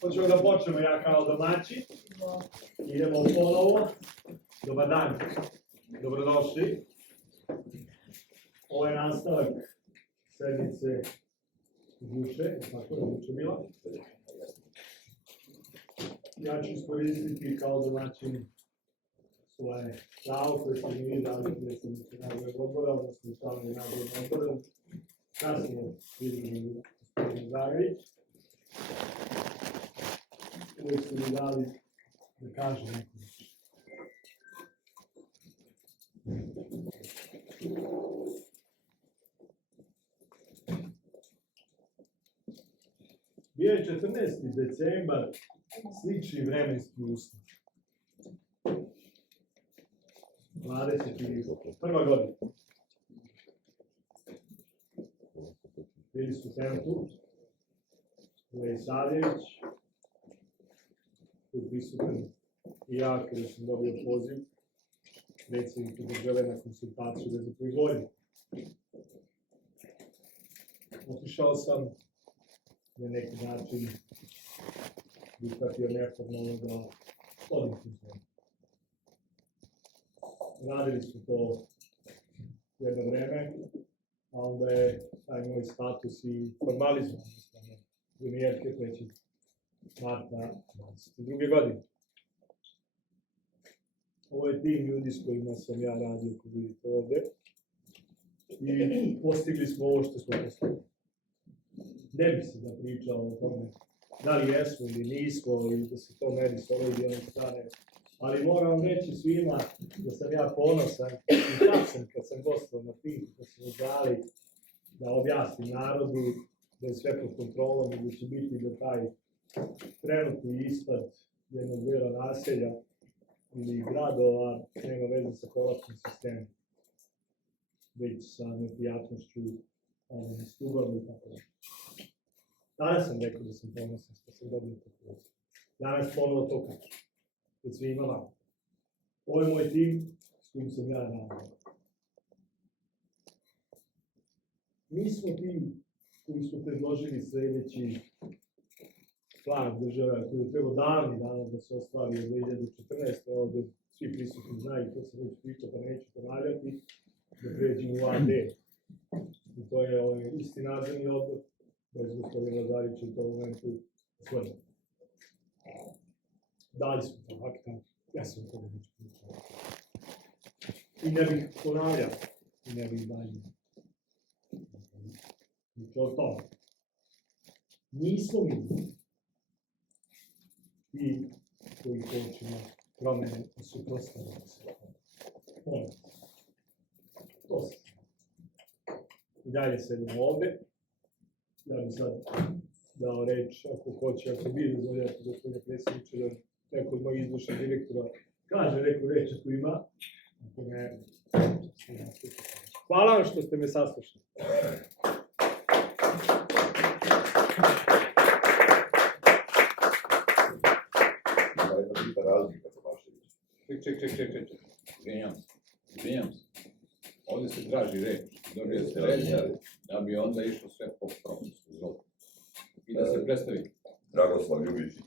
Hoćemo da počnemo ja kao domaći. Idemo ponovo. Dobar dan. Dobrodošli. Ovo je nastavak sednice juče, tako je juče bila. Ja ću iskoristiti kao domaćin svoje pravo koje ste mi dali predsjednici nadzornog odbora, odnosno članovi nadzornog odbora. Kasnije vidimo gospodin Zagarić. Uvijek ste mi dali da kažem neko nešto. Bio je 14. decembar, slični vremenski uslov. 21. godina. Bili su Sentu, Lejsavljević, tu prisutan i ja kada sam dobio poziv predsjednika države na konsultaciju veze proizvodnje. Otišao sam na neki način prihvatio neformalno da odim proizvodnje. Radili su to jedno vreme, a onda je taj moj status i formalizovan od strane premijerke 3. marta 2022. godine. Ovo je tim ljudi s kojima sam ja radio, kako vidite ovde, i postigli smo ovo što smo postigli. Ne bi se da pričao o tome da li jesmo ili nismo i da se to meri s ove ili one strane, ali moram vam reći svima da sam ja ponosan i tačan kad sam gostovao na Pinku, kad smo dali da objasnim narodu da je sve pod kontrolom i da će biti da taj trenutni ispad jednog dela naselja ili gradova nema veze sa kolapsnim sistemom, već sa neprijatnošću na stubama i tako da. Danas sam rekao da sam ponosan što sam dobio tako. Danas ponovo to kažem. Pred svima vama. Ovo je moj tim s kojim sam ja radio. Mi smo tim koji smo predložili sljedeći plan države koji je trebao davni dana da se ostvari od 2014. Ovdje svi prisutni znaju, to sam već pričao pa neću ponavljati, da pređemo u AD. I to je isti nadzorni odbor, bez gospodina Lazarića u tom momentu osvrđen. Dali smo to akta, ja sam to već pričao. I ne bih ponavljao, i ne bih dalje. I to o tome. Nismo mi ti koji hoćemo promene i suprotstavljati se. To se. I dalje sedimo ovde. Ja bih sad dao reč, ako hoće, ako bi dozvoljati gospodine predsjedniče, da neko od mojih izvršnih direktora kaže neku reč ako ima. Ako ne, hvala vam što ste me saslušali. Ček. Izvinjam se. Ovdje se traži reč. Dobije se reč, da bi onda išlo sve po promisu. I da se predstavi. Dragoslav Ljubičić,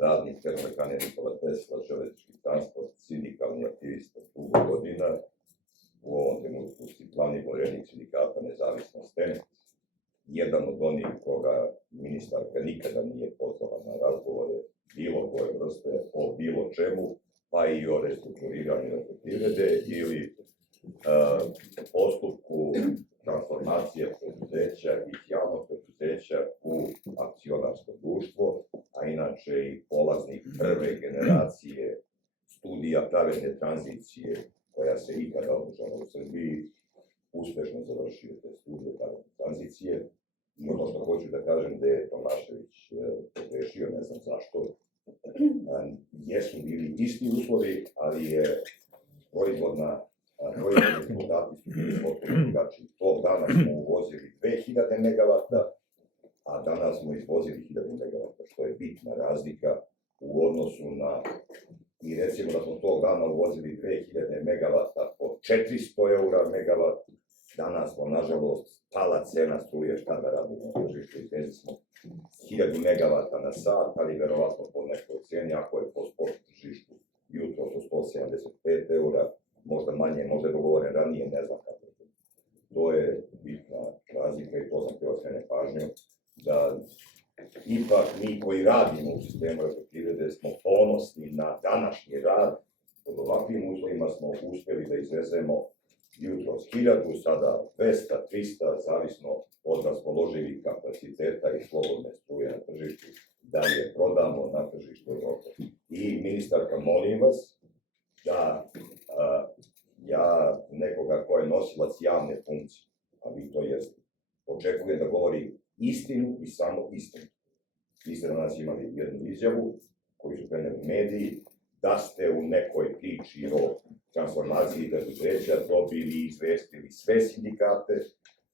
radnik termoelektrane Nikola Tesla, železnički transport, sindikalni aktivista dugo godina. U ovom trenutku si glavni povjerenik sindikata Nezavisnost STEM. Jedan od onih koga ministarka nikada nije pozvala na razgovore bilo koje vrste o bilo čemu, pa i o restrukturiranju privrede ili postupku transformacije preduzeća iz javnog preduzeća u akcionarsko društvo, a inače i polaznik prve generacije studija pravedne tranzicije koja se ikada održala u Srbiji, uspešno završio te studije pravedne tranzicije. I ono što hoću da kažem da je Tomašević pogrešio, ne znam zašto, jesu bili isti uslovi, ali je proizvodni rezultati su bili potpuno drugačiji. Tog dana smo uvozili 2000 megavata, a danas smo izvozili 1000 megavata, što je bitna razlika u odnosu na, i recimo da smo tog dana uvozili 2000 megavata po 400 € megavat, Danas smo, nažalost, pala cena struje, šta da radimo na tržištu, izvezli smo 1000 megavata na sat, ali verovatno po nekoj ceni, ako je po spot tržištu jutro su 175 eura, možda manje, možda je dogovoren ranije, ne znam kako je to. To je bitna razlika i to sam htio skrene pažnju, da ipak mi koji radimo u sistemu elektroprivrede smo ponosni na današnji rad. Pod ovakvim uslovima smo uspjeli da izvezemo jutro 1000, sada 200, 300, zavisno od raspoloživih kapaciteta i slobodne struje na tržištu, da je prodamo na tržištu Evrope. I ministarka, molim vas da ja nekoga ko je nosilac javne funkcije, a vi to jeste, očekujem da govori istinu i samo istinu. Vi ste danas imali jednu izjavu koju su preneli mediji, da ste u nekoj priči o transformaciji preduzeća dobili i izvestili sve sindikate,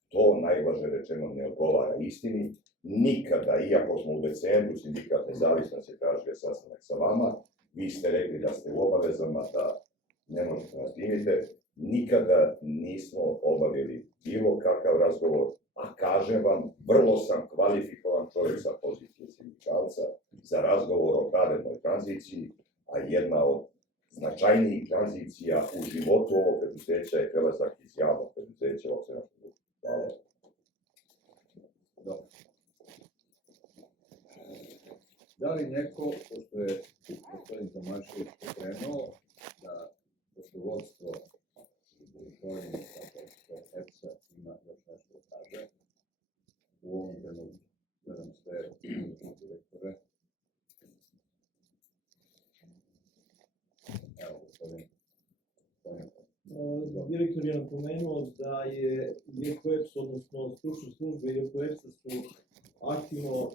to najvažnije rečeno ne odgovara istini. Nikada, iako smo u decembru, sindikat Nezavisnost je tražio sastanak sa vama, vi ste rekli da ste u obavezama, da ne možete nas primiti, nikada nismo obavili bilo kakav razgovor, a kažem vam, vrlo sam kvalifikovan čovjek sa pozicije sindikalca za razgovor o pravednoj tranziciji, a jedna od značajnijih tranzicija u životu ovog preduzeća je prelazak iz javnog preduzeća u akcionarsko društvo. Hvala. Dobro. Da li neko, pošto je gospodin Tomašević pokrenuo, da poslovodstvo EPS-a ima još nešto da kaže u ovom trenutku? Gledam sve direktore. Evo, gospodin. Direktor je napomenuo da je EPS, odnosno stručne službe EPS-a su aktivno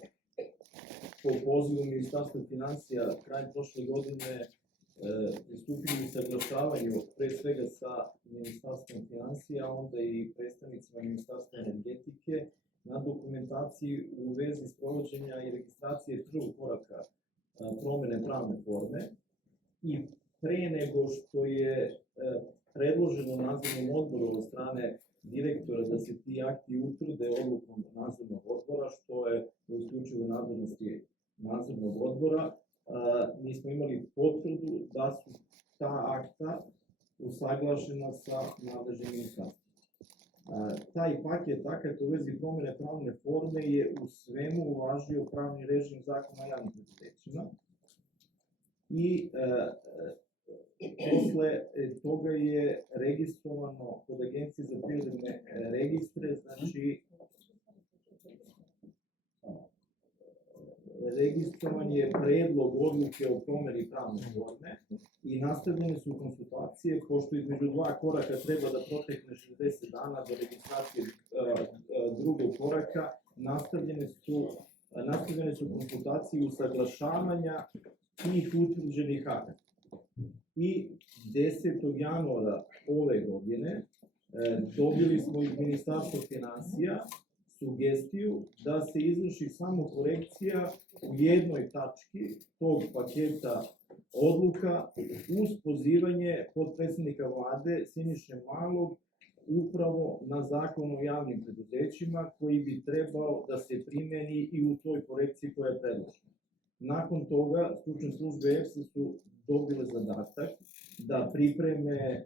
po pozivu Ministarstva financija krajem prošle godine pristupili saglašavanju pre svega sa Ministarstvom financija, a onda i predstavnicima Ministarstva energetike na dokumentaciji u vezi sprovođenja i registracije prvog koraka promene pravne forme. I pre nego što je predloženo nadzornom odboru od strane direktora da se ti akti utvrde odlukom nadzornog odbora, što je u isključivoj nadležnosti nadzornog odbora, mi smo imali potvrdu da su ta akta usaglašena sa nadležnim ministarstvom. Taj paket akata u vezi promene pravne forme je u svemu uvažio pravni režim Zakona o javnim preduzećima i posle toga je registrovano kod Agencije za privredne registre, znači registrovan je predlog odluke o promeni pravne forme i nastavljene su konsultacije, pošto između dva koraka treba da protekne 60 dana do registracije drugog koraka, nastavljene su konsultacije usaglašavanja tih utvrđenih akata. I 10. januara ove godine dobili smo iz Ministarstva financija sugestiju da se izvrši samo korekcija u jednoj tački tog paketa odluka uz pozivanje potpredsednika vlade Siniše Malog upravo na Zakon o javnim preduzećima koji bi trebao da se primeni i u toj korekciji koja je predložena. Nakon toga stručne službe EPS-a su dobile zadatak da pripreme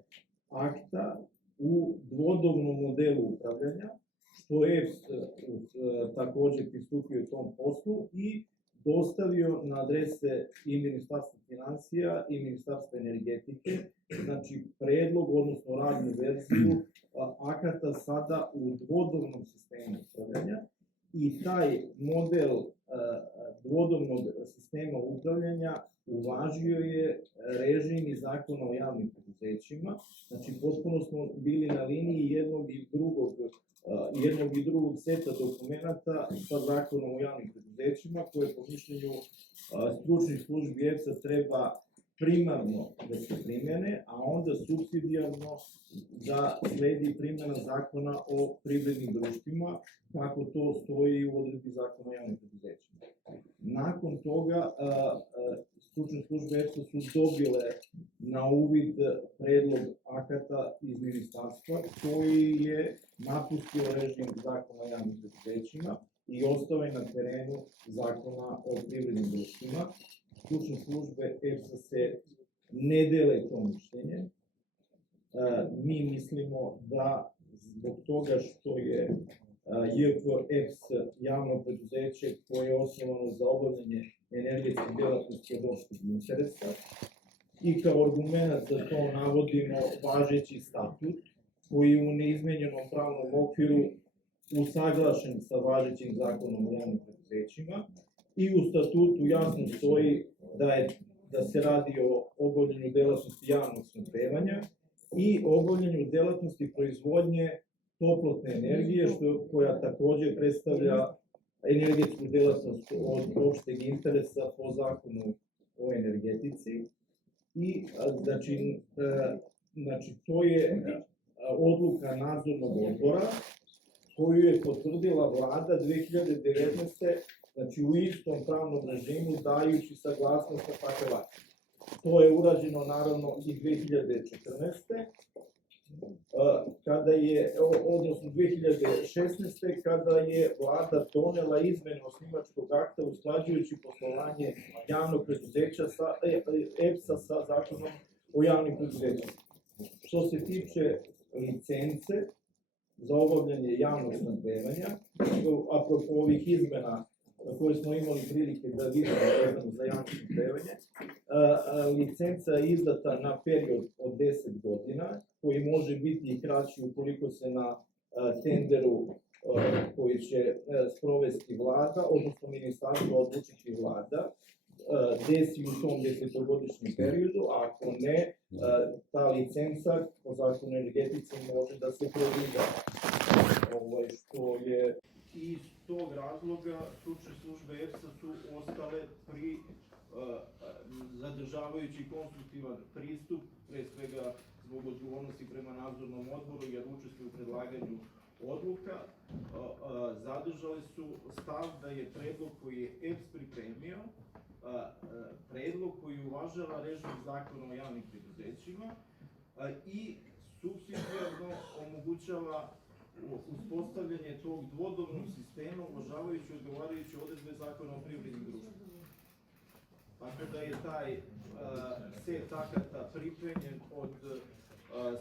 akta u dvodobnom modelu upravljanja, što je EPS takođe pristupio tom poslu i dostavio na adrese i Ministarstva financija i Ministarstva energetike, znači predlog, odnosno radnu verziju akata sada u dvodobnom sistemu upravljanja i taj model dvodobnog sistema upravljanja uvažio je režim i Zakona o javnim preduzećima, znači potpuno smo bili na liniji jednog i drugog seta dokumenta sa Zakonom o javnim preduzećima, koje po mišljenju stručnih službi EPS-a treba primarno da se primene, a onda supsidijarno da sledi primjena Zakona o privrednim društvima, kako to stoji u odredbi Zakona o javnim preduzećima. Nakon toga stručne službe EPS-a su dobile na uvid predlog akata iz ministarstva koji je napustio režim zakona o javnim preduzećima i ostao je na terenu zakona o privrednim društvima. Stručne službe EPS-a se ne dele to mišljenje. Mi mislimo da zbog toga što je JP EPS javno preduzeće koje je osnovano za obavljanje energetske delatnosti od opšteg interesa i kao argument za to navodimo važeći statut koji u neizmenjenom pravnom okviru usaglašen sa važećim zakonom o javnim preduzećima i u statutu jasno stoji da se radi o obavljanju delatnosti javnog snabdevanja i obavljanju delatnosti proizvodnje toplotne energije, koja takođe predstavlja energetsku delatnost od opšteg interesa po zakonu o energetici. I znači to je odluka nadzornog odbora koju je potvrdila vlada 2019. Znači u istom pravnom režimu dajući saglasnost na takav akt. To je urađeno naravno i 2014. Odnosno 2016. kada je vlada donela izmene osnivačkog akta usklađujući poslovanje javnog preduzeća EPS-a sa zakonom o javnim preduzećima. Što se tiče licence za obavljanje javnog snabdevanja, apropo ovih izmena koje smo imali prilike da vidimo vezano za javno snabdevanje, licenca je izdata na period od 10 godina, koji može biti i kraći ukoliko se na tenderu koji će sprovesti vlada, odnosno ministarstvo odlučiti vlada, desi u tom 10-godišnjem periodu, a ako ne, ta licenca po zakonu energetici može da se produžava. Što je iz tog razloga stručne službe EPS-a su ostale pri zadržavajući konstruktivan pristup, pre svega zbog odgovornosti prema nadzornom odboru jer učestvuju u predlaganju odluka, zadržali su stav da je predlog koji je EPS pripremio, predlog koji uvažava režim zakona o javnim preduzećima i supsidijarno omogućava uspostavljanje tog dvodomnog sistema uvažavajući odgovarajuće odredbe zakona o privrednim društvima. Tako da je taj set akata pripremljen od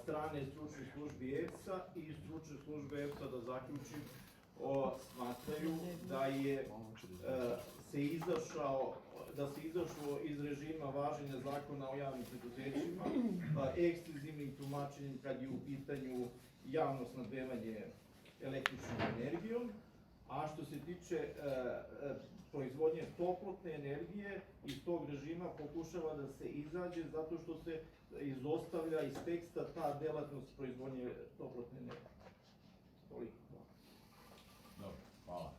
strane stručnih službi EPS-a i stručne službe EPS-a, da zaključim, smatraju da se izašlo iz režima važenja zakona o javnim preduzećima, ekstenzivnim tumačenjem kad je u pitanju javno snabdevanje električnom energijom, a što se tiče proizvodnje toplotne energije, iz tog režima pokušava da se izađe zato što se izostavlja iz teksta ta delatnost proizvodnje toplotne energije. Toliko. Dobro, hvala.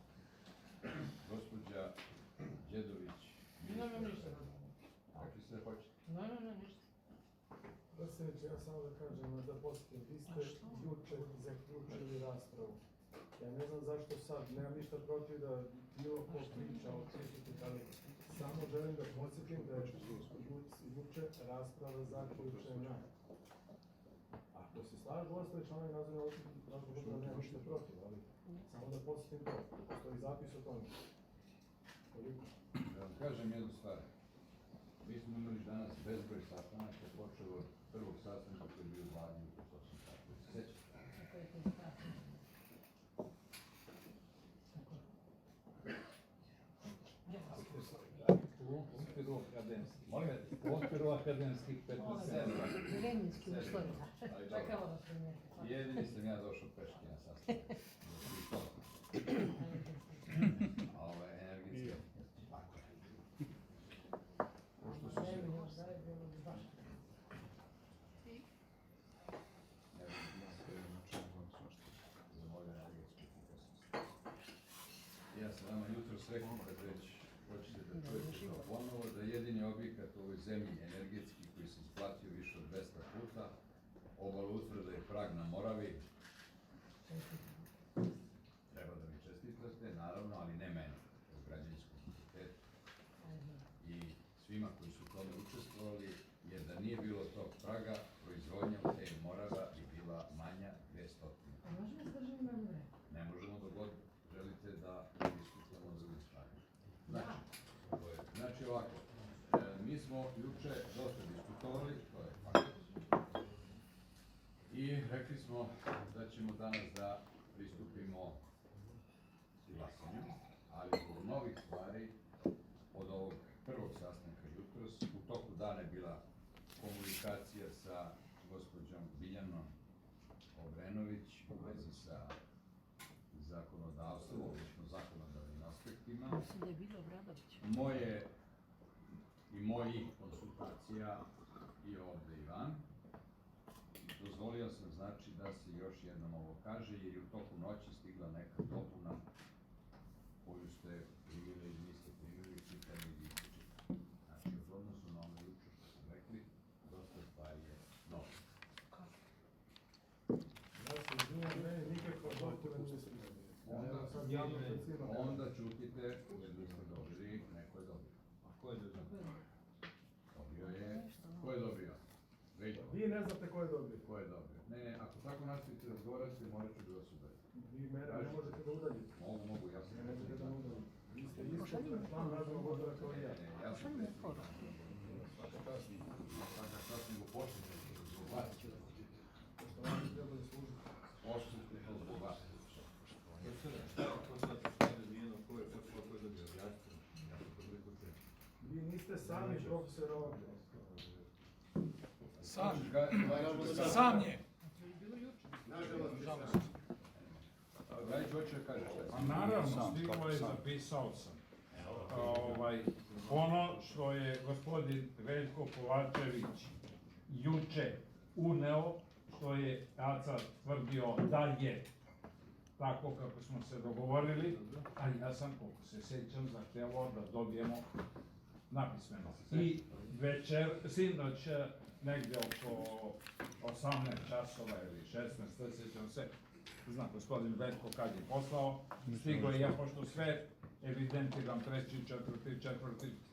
Gospođa Đedović. Nemam ništa. Kakvi ste hoćete? Ne, ništa. Predsjedniče, ja samo da kažem, da posjetim, vi ste juče zaključili raspravu. Ja ne znam zašto sad, nemam ništa protiv da bilo ko priča o kritici, ali samo želim da podsjetim da je juče rasprava zaključena. Ako se slažu ostali članovi nadzornog odbora, nemam ništa protiv, ali samo da podsjetim to, postoji zapis o tome. Koliko? Da vam kažem jednu stvar. Mi smo imali danas bezbroj sastanaka, počeo od prvog sastanka koji je bio u vladi u Kosovskom satu. Sećate? U okviru akademskih 15 dana. Vremenski uslovi, čekamo da primjer. Jedini sam ja došao peški na sastanak. A ovo je energetska. Tako je. Pošto su se... Ja sam vama jutros rekao kad već hoćete da čujete to ponovo, da jedini objekat u ovoj zemlji energetski koji se isplatio više od 200 puta, obala utvrda je Prag na Moravi. Treba da mi čestitate, naravno, ali ne meni, u građevinskom fakultetu. I svima koji su juče dosta diskutovali, to je fakt. I rekli smo da ćemo danas da pristupimo glasanju, ali zbog novih stvari od ovog prvog sastanka jutros, u toku dana je bila komunikacija sa gospođom Biljanom Obrenović u vezi sa zakonodavstvom, odnosno zakonodavnim aspektima. Mislim da je bilo Obradović. Moje i mojih konsultacija i ovde i van. Dozvolio sam znači da se još jednom ovo kaže, jer je u toku noći stigla neka dopuna koju ste primili ili niste primili, čitali ili niste čitali. Znači, u odnosu na ono juče što ste rekli, dosta stvari je novo. Ja se izvinjam, meni nikakva dopuna nije stigla. Ja sad javno pred svima kažem. Onda čutite, jer niste dobili, neko je dobio. A ko je dobio? Dobio je, ko je dobio? Veljko. Vi ne znate ko je dobio. Ko je dobio? Ne, ako tako nastavite razgovarati, morat ću da vas udaljim. Vi mene ne možete da udaljite. Mogu, ja sam Ne možete da me udaljite. Vi ste isto pred član raznog odbora kao i ja. Ja sam predsjednik. Svaka čast nego počnete zbog vas. Pošto vam bi trebali služiti. Počnete to zbog vas. Ko sad postavlja nijedno ko je dobio? Jasno. Ja sam toliko čuo. Vi niste sami profesor ovdje. Sam je. Gajić hoće da kaže šta je. Pa naravno, stiglo je, zapisao sam. Ono što je gospodin Veljko Kovačević juče uneo, što je Aca tvrdio da je tako kako smo se dogovorili, a ja sam, koliko se sjećam, zahtjevao da dobijemo napismeno. I večer, sinoć, negdje oko 18 časova ili 16, sjećam se, zna gospodin Veljko kad je poslao, stigo je ja, pošto sve evidentiram 3., 4.,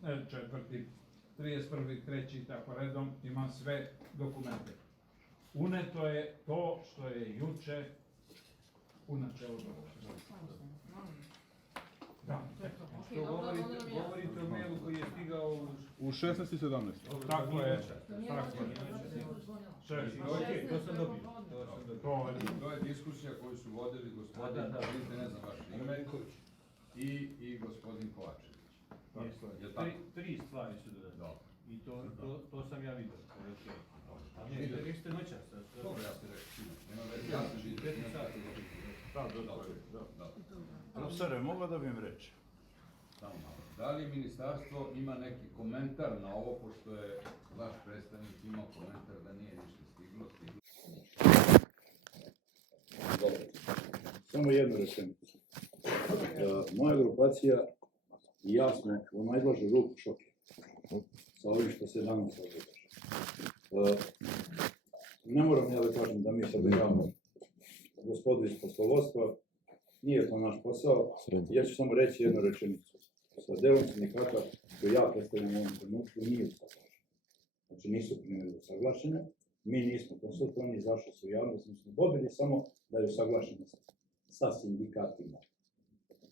31., 3. i tako redom, imam sve dokumente. Uneto je to što je juče u načelu dogovoreno. Da. Što govorite o mailu koji je stigao U 16 i 17. Tako je. Tako je. Okej, to sam dobio. To je diskusija koju su vodili gospodin, vidite, ne znam vaše ime, i gospodin Kovačević. Je tako? Tri stvari su dodane. Dobro. I to sam ja vidio. A ne, vi ste noćas. Dobro, ja ti rekao, sinoć, nema veze, ja sam vidio. Profesore, mogu da dobijem reč? Samo malo. Da li ministarstvo ima neki komentar na ovo, pošto je vaš predstavnik imao komentar da nije ništa stiglo? Samo jednu rečenicu. Moja grupacija i ja smo u najblažu ruku šokirani sa ovim što se danas održava. Ne moram ja da kažem da mi sabiramo gospodu iz poslovodstva, nije to naš posao. Ja ću samo reći jednu rečenicu. Sa delom sindikata koji ja predstavljam u ovom trenutku nije usaglašen. Znači nisu primjeri usaglašene, mi nismo konsultovani, izašli su u javnost, mi smo dobili samo da je usaglašeno sa sindikatima.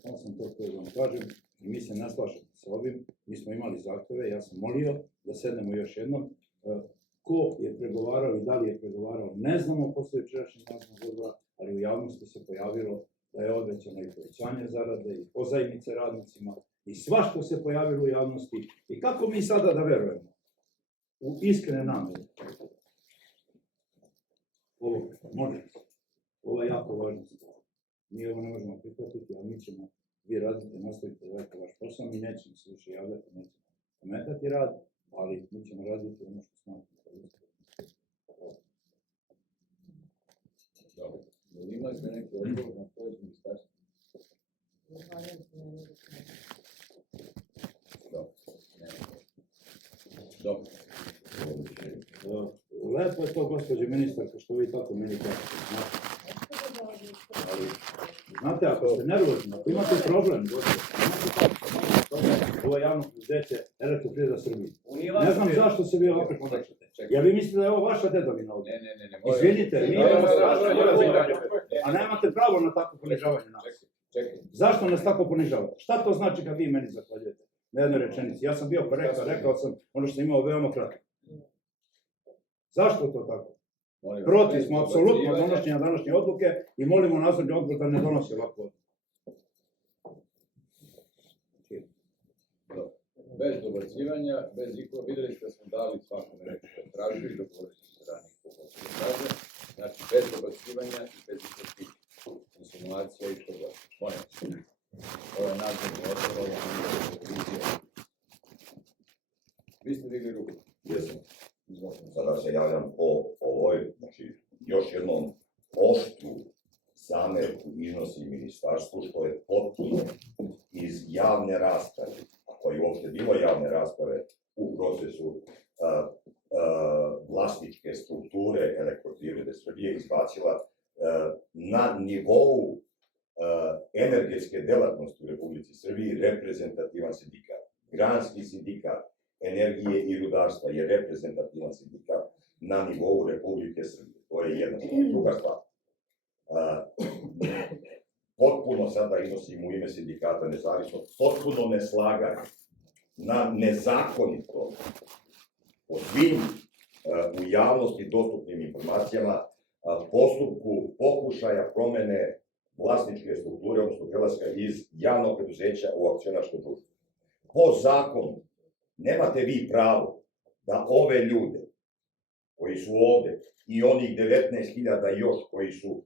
Samo sam to htio da vam kažem i mi se ne slažemo sa ovim, mi smo imali zahtjeve, ja sam molio da sednemo još jednom. Ko je pregovarao i da li je pregovarao, ne znamo posle jučerašnjeg nadzornog odbora, ali u javnosti se pojavilo da je odvećano i povećanje zarade i pozajmice radnicima i svašta se pojavilo u javnosti. I kako mi sada da verujemo u iskrene namere? Ovo, može se. Ovo je jako važna stvar. Mi ovo ne možemo prihvatiti, ali mi ćemo, vi radite, nastavite da radite vaš posao, mi nećemo se više javljati, nećemo komentati rad, ali mi ćemo raditi ono što smatramo da je. Dobro. Imali ste neki odgovor na to iz ministarstva? Dobro. Lepo je to, gospođe ministarka, što vi tako meni kažete. Ali, znate, ako ste nervozni, ako imate problem, ovo je javno preduzeće Elektroprivreda Srbije. Ne znam zašto se vi ovako ponašate. Ja vi mislite da je ovo vaša dedovina ovdje? Ne. Izvinite, nije ovo strašno, a nemate pravo na takvo ponižavanje nas. Zašto nas tako ponižavate? Šta to znači kad vi meni zahvaljujete? na jednoj rečenici. Ja sam bio korektan, rekao sam ono što sam imao veoma kratko. Zašto to tako? Protiv smo apsolutno donošenja današnje odluke i molimo nadzorni odbor da ne donosi ovakvu odluku. Bez dobacivanja, bez ikova, videli ste da smo dali svakome neko što je tražio i dogovorili se ranih po poslu kaže. Znači, bez dobacivanja i bez ikakvih insinuacija i što god. Molim vas. Ovo je nadzorni odbor, ovo je nadzorni televizija. Vi ste digli ruku. Jesam. Sada se javljam po ovoj, znači, još jednom oštru zamerku iznosi ministarstvu, što je potpuno iz javne rasprave, ako je uopšte bilo javne rasprave u procesu vlasničke strukture Elektroprivrede Srbije, izbacila na nivou energetske delatnosti u Republici Srbiji reprezentativan sindikat. Granski sindikat energije i rudarstva je reprezentativan sindikat na nivou Republike Srbije. To je jedna stvar. Druga stvar. Potpuno sada iznosim u ime sindikata nezavisno, potpuno neslaganje na nezakonito po svim u javnosti dostupnim informacijama postupku pokušaja promene vlasničke strukture, odnosno prelaska iz javnog preduzeća u akcionarsko društvo. Po zakonu nemate vi pravo da ove ljude koji su ovde i onih 19.000 još koji su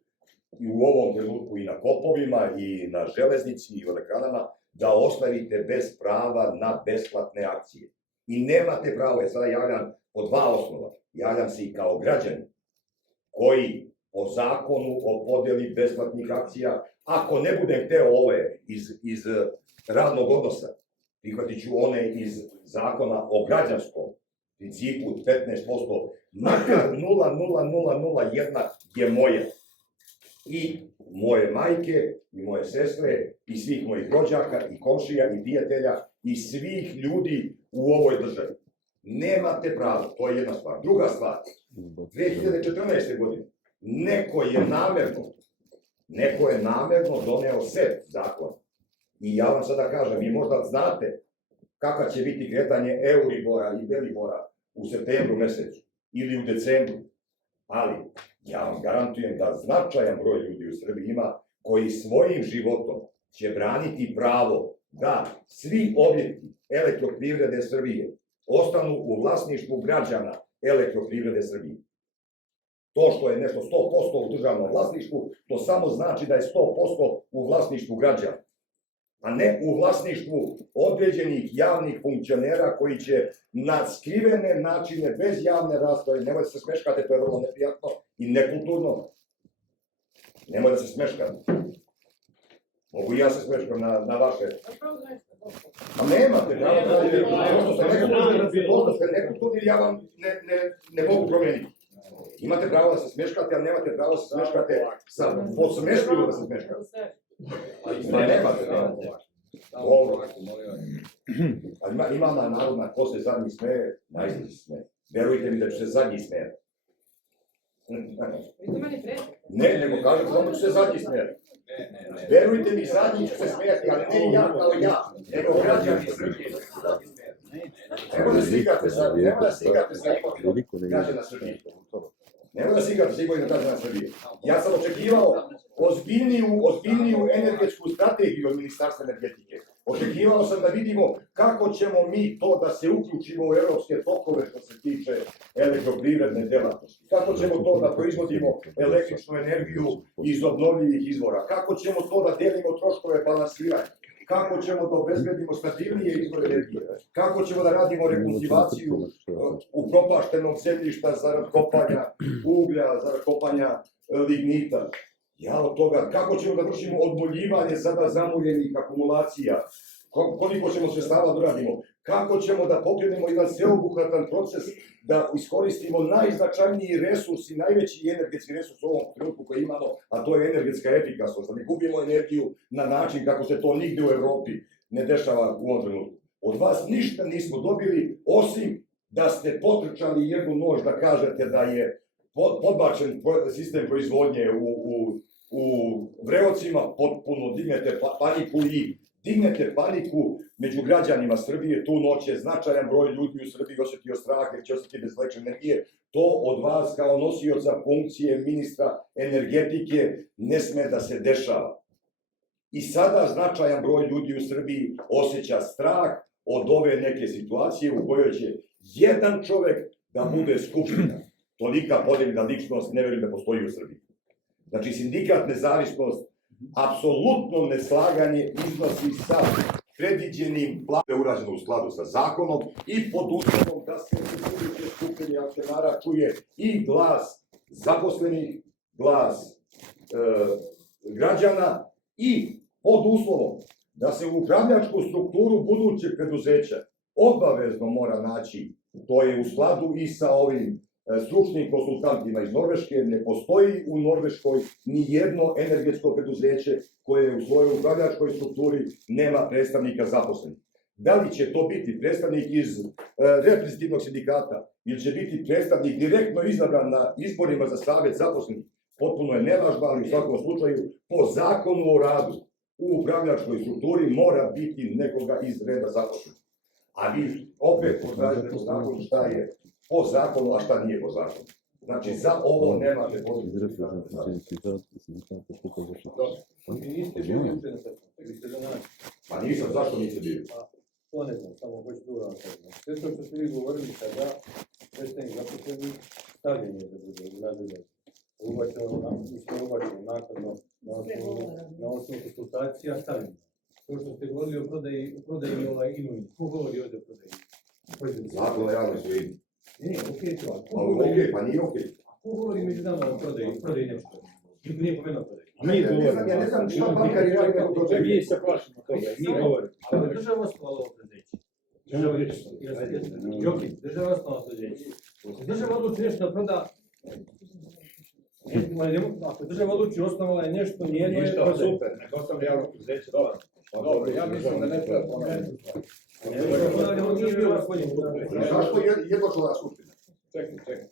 i u ovom trenutku i na kopovima i na železnici i u elektranama, da ostavite bez prava na besplatne akcije. I nemate pravo, ja sada javljam po dva osnova. Javljam se i kao građanin koji po zakonu o podeli besplatnih akcija, ako ne budem hteo ove iz radnog odnosa, prihvatit ću one iz zakona o građanskom principu 15%, makar 0,0001 je moja. I moje majke, i moje sestre, i svih mojih rođaka, i komšija, i prijatelja, i svih ljudi u ovoj državi. Nemate pravo, to je jedna stvar. Druga stvar, 2014. godine neko je namerno doneo set zakona. I ja vam sada kažem, vi možda znate kakva će biti kretanje Euribora i Belibora u septembru mesecu ili u decembru, ali ja vam garantujem da značajan broj ljudi u Srbiji ima koji svojim životom će braniti pravo da svi objekti Elektroprivrede Srbije ostanu u vlasništvu građana Elektroprivrede Srbije. To što je nešto 100% u državnom vlasništvu, to samo znači da je 100% u vlasništvu građana, a ne u vlasništvu određenih javnih funkcionera koji će na skrivene načine, bez javne rasprave, nemoj da se smeškate, to je vrlo neprijatno i nekulturno, nemoj da se smeškate. Mogu i ja se smeškam na vaše... A nemate, pošto ste nekulturni, ja vam ne mogu promeniti. Imate pravo da se smeškate, ali nemate pravo da se smeškate podsmešljivo da se smeškate. Nemate pravo. Ima ona narodna, ko se zadnji smeje, najzad se smeje. Verujte mi da ću se zadnji smejati. Ne, nego kažem, da ću se zadnji smejati. Verujte mi, zadnji ću se smejati, ali ne ja kao ja, nego građani Srbije. Nemoj da se igrate sa imovim građana Srbije. Nemoj da se igrate sa imovim građana Srbije. Ja sam očekivao ozbiljniju energetsku strategiju od Ministarstva energetike. Očekivao sam da vidimo kako ćemo mi to da se uključimo u evropske tokove što se tiče elektroprivredne delatnosti. Kako ćemo to da proizvodimo električnu energiju iz obnovljivih izvora. Kako ćemo to da delimo troškove balansiranja. Kako ćemo da obezbedimo stabilnije izvore energije. Kako ćemo da radimo rekultivaciju upropaštenog zemljišta zarad kopanja uglja, zarad kopanja lignita. Ja od toga, kako ćemo da vršimo odboljivanje sada zamuljenih akumulacija, koliko ćemo sredstava da uradimo, kako ćemo da pokrenemo jedan sveobuhvatan proces da iskoristimo najznačajniji resurs i najveći energetski resurs u ovom trenutku koji imamo, a to je energetska efikasnost, da ne gubimo energiju na način kako se to nigde u Evropi ne dešava u ovom trenutku. Od vas ništa nismo dobili, osim da ste potrčali jednu nož da kažete da je podbačen sistem proizvodnje u Vreocima, potpuno dignete paniku i dignete paniku među građanima Srbije, tu noć je značajan broj ljudi u Srbiji osjetio strah jer će osjetiti bez električne energije. To od vas kao nosioca funkcije ministra energetike ne sme da se dešava. I sada značajan broj ljudi u Srbiji osjeća strah od ove neke situacije u kojoj će jedan čovek da bude skupština. Tolika podeljna ličnost ne verujem da postoji u Srbiji. Znači, sindikat Nezavisnost apsolutno neslaganje iznosi sa predviđenim planom urađeno u skladu sa zakonom i pod uslovom da se u buduće skupštini akcionara čuje i glas zaposlenih, glas građana i pod uslovom da se u upravljačku strukturu budućeg preduzeća obavezno mora naći, to je u skladu i sa ovim stručnim konsultantima iz Norveške, ne postoji u Norveškoj ni jedno energetsko preduzeće koje u svojoj upravljačkoj strukturi nema predstavnika zaposlenih. Da li će to biti predstavnik iz reprezentativnog sindikata ili će biti predstavnik direktno izabran na izborima za savet zaposlenih, potpuno je nevažno, ali u svakom slučaju po zakonu o radu u upravljačkoj strukturi mora biti nekoga iz reda zaposlenih. A vi opet potražite po zakonu šta je po zakonu, a šta nije po zakonu. Znači, za ovo nemate potrebe. Vi niste bili juče na sastanku, vi ste za nas. Pa nisam, zašto niste bili? To ne znam, samo hoću drugo vam kažem. Sve to što ste vi govorili sada, predstavnik zaposlenih, stavljen je da bude u razredu. Ubačeno nakladno na osnovu konsultacija stavljeno. To što ste govorili o prodaji imovine, ko govori ovdje o prodaji? Zakon o javnoj svojini. Ne, okej to. Okej, pa nije okej. A ko govori među nama o prodaji nešto? Niko nije pomenuo prodaji. Mi govorimo. Ja ne znam šta bankari radi kako to čekaju. Mi se plašimo toga, mi govorimo. Ali država osnovala ovo preduzeće. Država osnovala preduzeće. Država odluči nešto da proda. Ako država odluči osnovala je nešto, njeno je prodaje. Super, neka ostane javno preduzeće, dobro. Dobro, ja mislim da ne treba ponavljati. Zašto jednočlana skupština? Čekaj.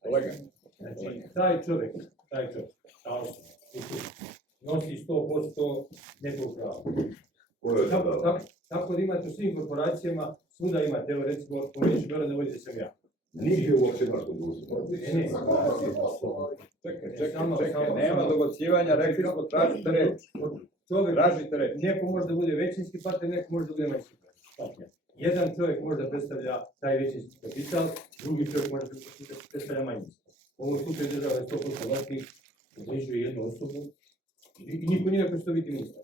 Kolega. Znači, taj čovjek, ta osoba, nosi 100% nekog prava. Tako da imate u svim korporacijama, svuda imate, evo recimo, pomenući Beograd vodi da sam ja. Nije u akcionarskom društvu. Čekaj, nema dobacivanja, rekli smo tražite reč. Tražite reč. Neko može da bude većinski partner, neko može da bude manjinski partner. Jedan čovjek može da predstavlja taj većinski kapital, drugi čovjek može da predstavlja manjinski. U ovom slučaju država je 100% vlasnik, određuje jednu osobu i niko nije ko će to biti ministar.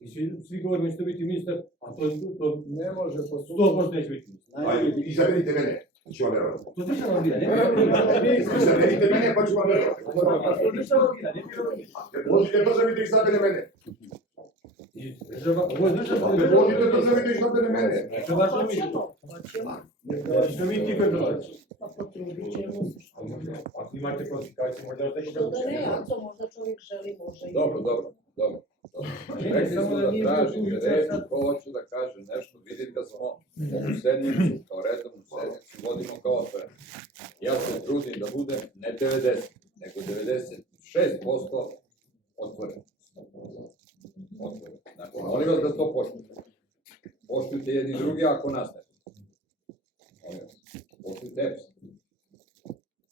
I svi govorimo da će to biti ministar, a to ne može po 100% neće biti ministar. Ajde, izaberite mene, pa ću vam verovati. To država bira, ne Izaberite mene, pa ću vam verovati. To država bira, ne bira vi. Možete državi da izabere mene. Ovo je država... Možete državi da izabere mene. To je vaša mišljenja. Što vi ti koji dolazi? Pa potrudit ćemo se što. Ako imate kvalifikacije, možda da Što da ne, Anto, možda čovjek želi, može i... Dobro. Rekli smo da tražite reč, ko hoće da kaže nešto, vidite da smo ovu sednicu, kao redovnu sednicu, vodimo kao otvoren. Ja se trudim da budem ne 90, nego 96% otvoren. Znači, molim vas da to poštujete. Poštujte jedni drugi ako nas ne. Molim vas, poštujte EPS.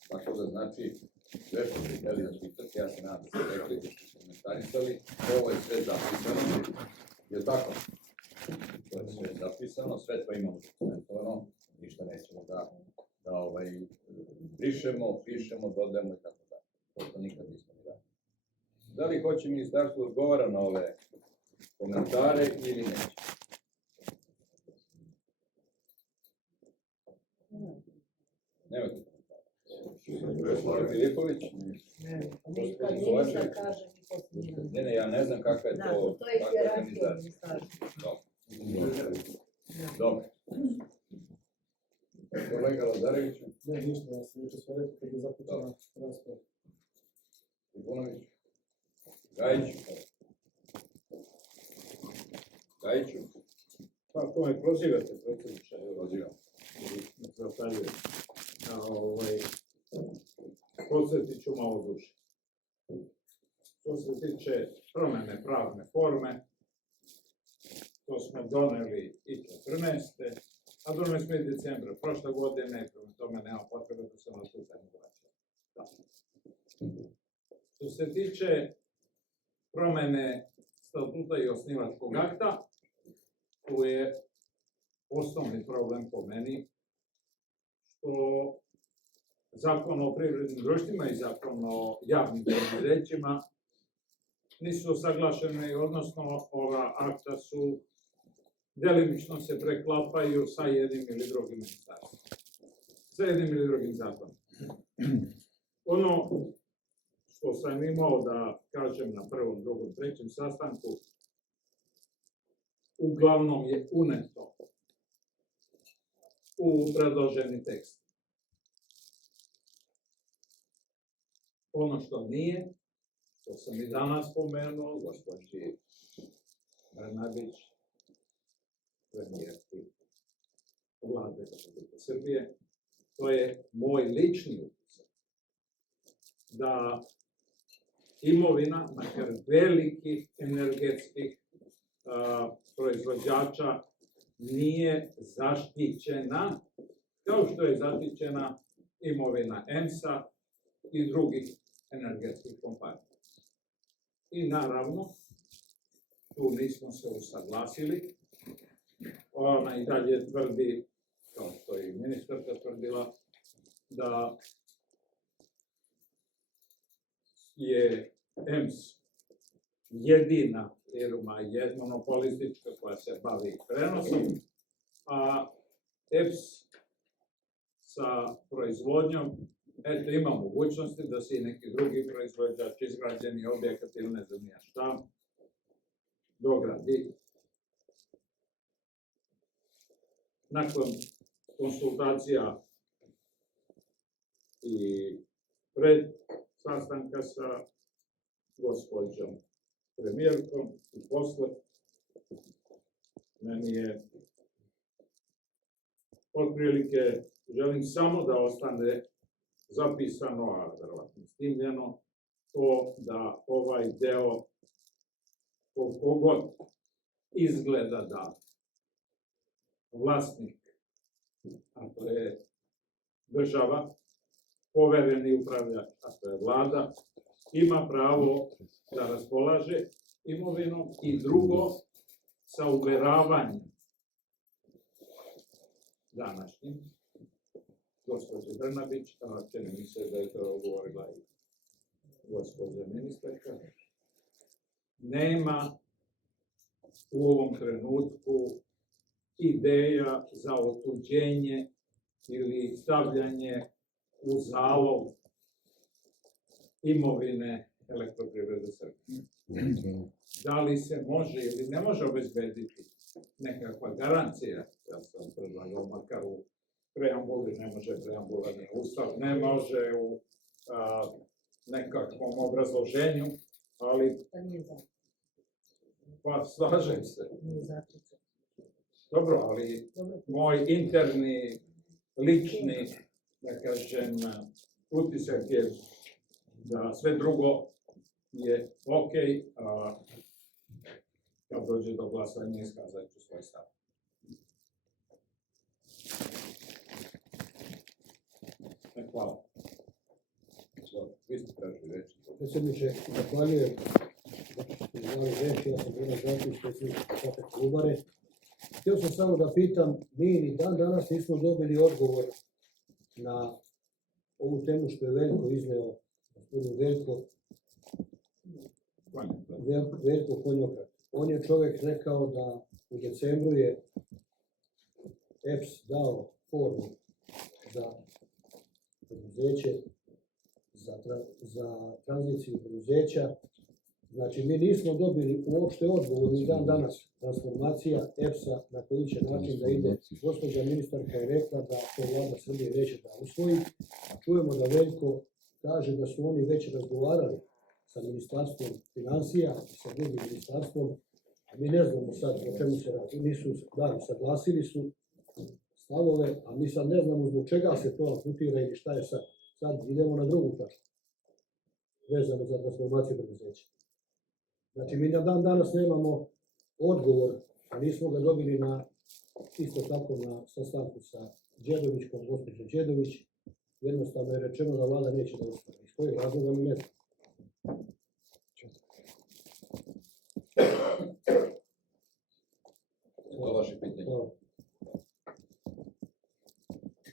Tako da znači, sve što ste htjeli da pitati, ja se nadam da ste rekli da ste komentarisali, ovo je sve zapisano, je tako? To je sve zapisano, sve to imamo dokumentovano, ništa nećemo da brišemo, pišemo, dodajemo i tako dalje. To nikad nismo ni radili. Da li hoće ministarstvo odgovara na ove komentare ili neće? Nemate komentara. Filipović? Nikad ministar kaže ni posljedno. Ne, ja ne znam kakva je to To je hierarhija ministarstva. Dobro. Kolega Lazarević? Ne, ništa, ja sam juče sve rekao kad je započela rasprava. Tribunović? Gajiću? Pa to me prozivate, predsjedniče. Prozivam. Zahvaljujem. Podsjetit ću malo duže. Što se tiče promjene pravne forme, to smo doneli i 14. A doneli smo i decembra prošle godine, prema tome nema potrebe da se na tu temu vraća. Što se tiče promene statuta i osnivačkog akta, tu je osnovni problem po meni, što Zakon o privrednim društvima i Zakon o javnim preduzećima nisu usaglašeni, odnosno ova akta su delimično se preklapaju sa jednim ili drugim ministarstvom, sa jednim ili drugim zakonom. Ono što sam imao da kažem na prvom, drugom, trećem sastanku, uglavnom je uneto u predloženi tekst. Ono što nije, to sam i danas pomenuo, gospođi Brnabić, premijerki vlade Republike Srbije, to je moj lični utisak da imovina, makar velikih energetskih proizvođača, nije zaštićena kao što je zaštićena imovina EMS-a i drugih energetskih kompanija. I naravno, tu nismo se usaglasili. Ona i dalje tvrdi, kao što je i ministarka tvrdila, da je EMS jedina firma, monopolistička koja se bavi prenosom, a EPS sa proizvodnjom, eto, ima mogućnosti da se i neki drugi proizvođač, izgrađeni objekat ili ne znam ja šta, dogradi. Nakon konsultacija i pred sastanka sa gospođom premijerkom i posle, meni je otprilike, želim samo da ostane zapisano, a verovatno snimljeno, to da ovaj deo, koliko god izgleda da vlasnik, a to je država, povereni upravljač, a to je vlada, ima pravo da raspolaže imovinom i drugo, sa uveravanjem današnjim, gospođe Brnabić, a čini mi se da je to govorila i gospođa ministarka, nema u ovom trenutku ideja za otuđenje ili stavljanje u zalog imovine Elektroprivrede Srbije. Da li se može ili ne može obezbediti nekakva garancija, ja sam predlagao makar u preambuli, ne može preambula ni ustav, ne može u nekakvom obrazloženju, ali pa slažem se. Dobro, ali moj interni, lični, da kažem, utisak je da sve drugo je ok, a kad dođe do glasanja iskazat ću svoj stav. Hvala. Vi ste tražili reći. Predsjedniče, zahvaljujem. Zvali reći, ja sam Goran Žantić, predsjednik Sindikata Kolubare. Htio sam samo da pitam, mi ni dan danas nismo dobili odgovor na ovu temu što je Veljko izneo, gospodin Veljko Konjokrat. On je čovjek rekao da u decembru je EPS dao formu za preduzeće, za tranziciju preduzeća. Znači, mi nismo dobili uopšte odgovor ni dan danas transformacija EPS-a na koji će način da ide. Gospođa ministarka je rekla da to vlada Srbije neće da usvoji. Čujemo da Veljko kaže da su oni već razgovarali sa ministarstvom financija, sa drugim ministarstvom, a mi ne znamo sad o čemu se radi. Nisu dali, saglasili su stavove, a mi sad ne znamo zbog čega se to amputira ili šta je sad. Sad idemo na drugu tačku, vezano za transformaciju preduzeća. Znači, mi na dan danas nemamo odgovor a nismo ga dobili na, isto tako na sastanku sa Đedovićkom, gospođo Đedović, jednostavno je rečeno da vlada neće da ustane. Iz kojeg razloga mi ne znam. To vaše pitanje. Hvala.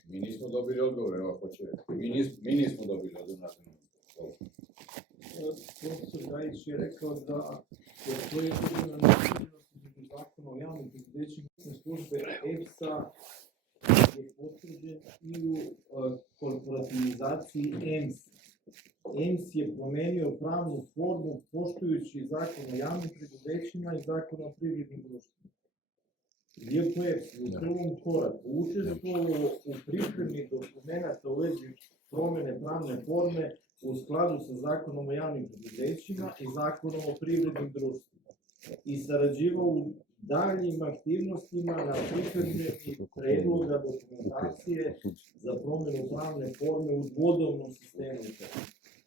Mi nismo dobili odgovore, evo hoće. Mi nismo dobili odgovor. Profesor Gajić je rekao da postoji određena neusklađenost između Zakona o javnim preduzećima i službe EPS-a je potvrđen i u korporativizaciji EMS. EMS je promenio pravnu formu poštujući Zakon o javnim preduzećima i Zakon o privrednim društvima. Iako je u prvom koraku učestvovalo u pripremi dokumenta u vezi promene pravne forme u skladu sa Zakonom o javnim preduzećima i Zakonom o privrednim društvima i sarađivao u daljim aktivnostima na pripremi predloga dokumentacije za promenu pravne forme u dvodobnom sistemu.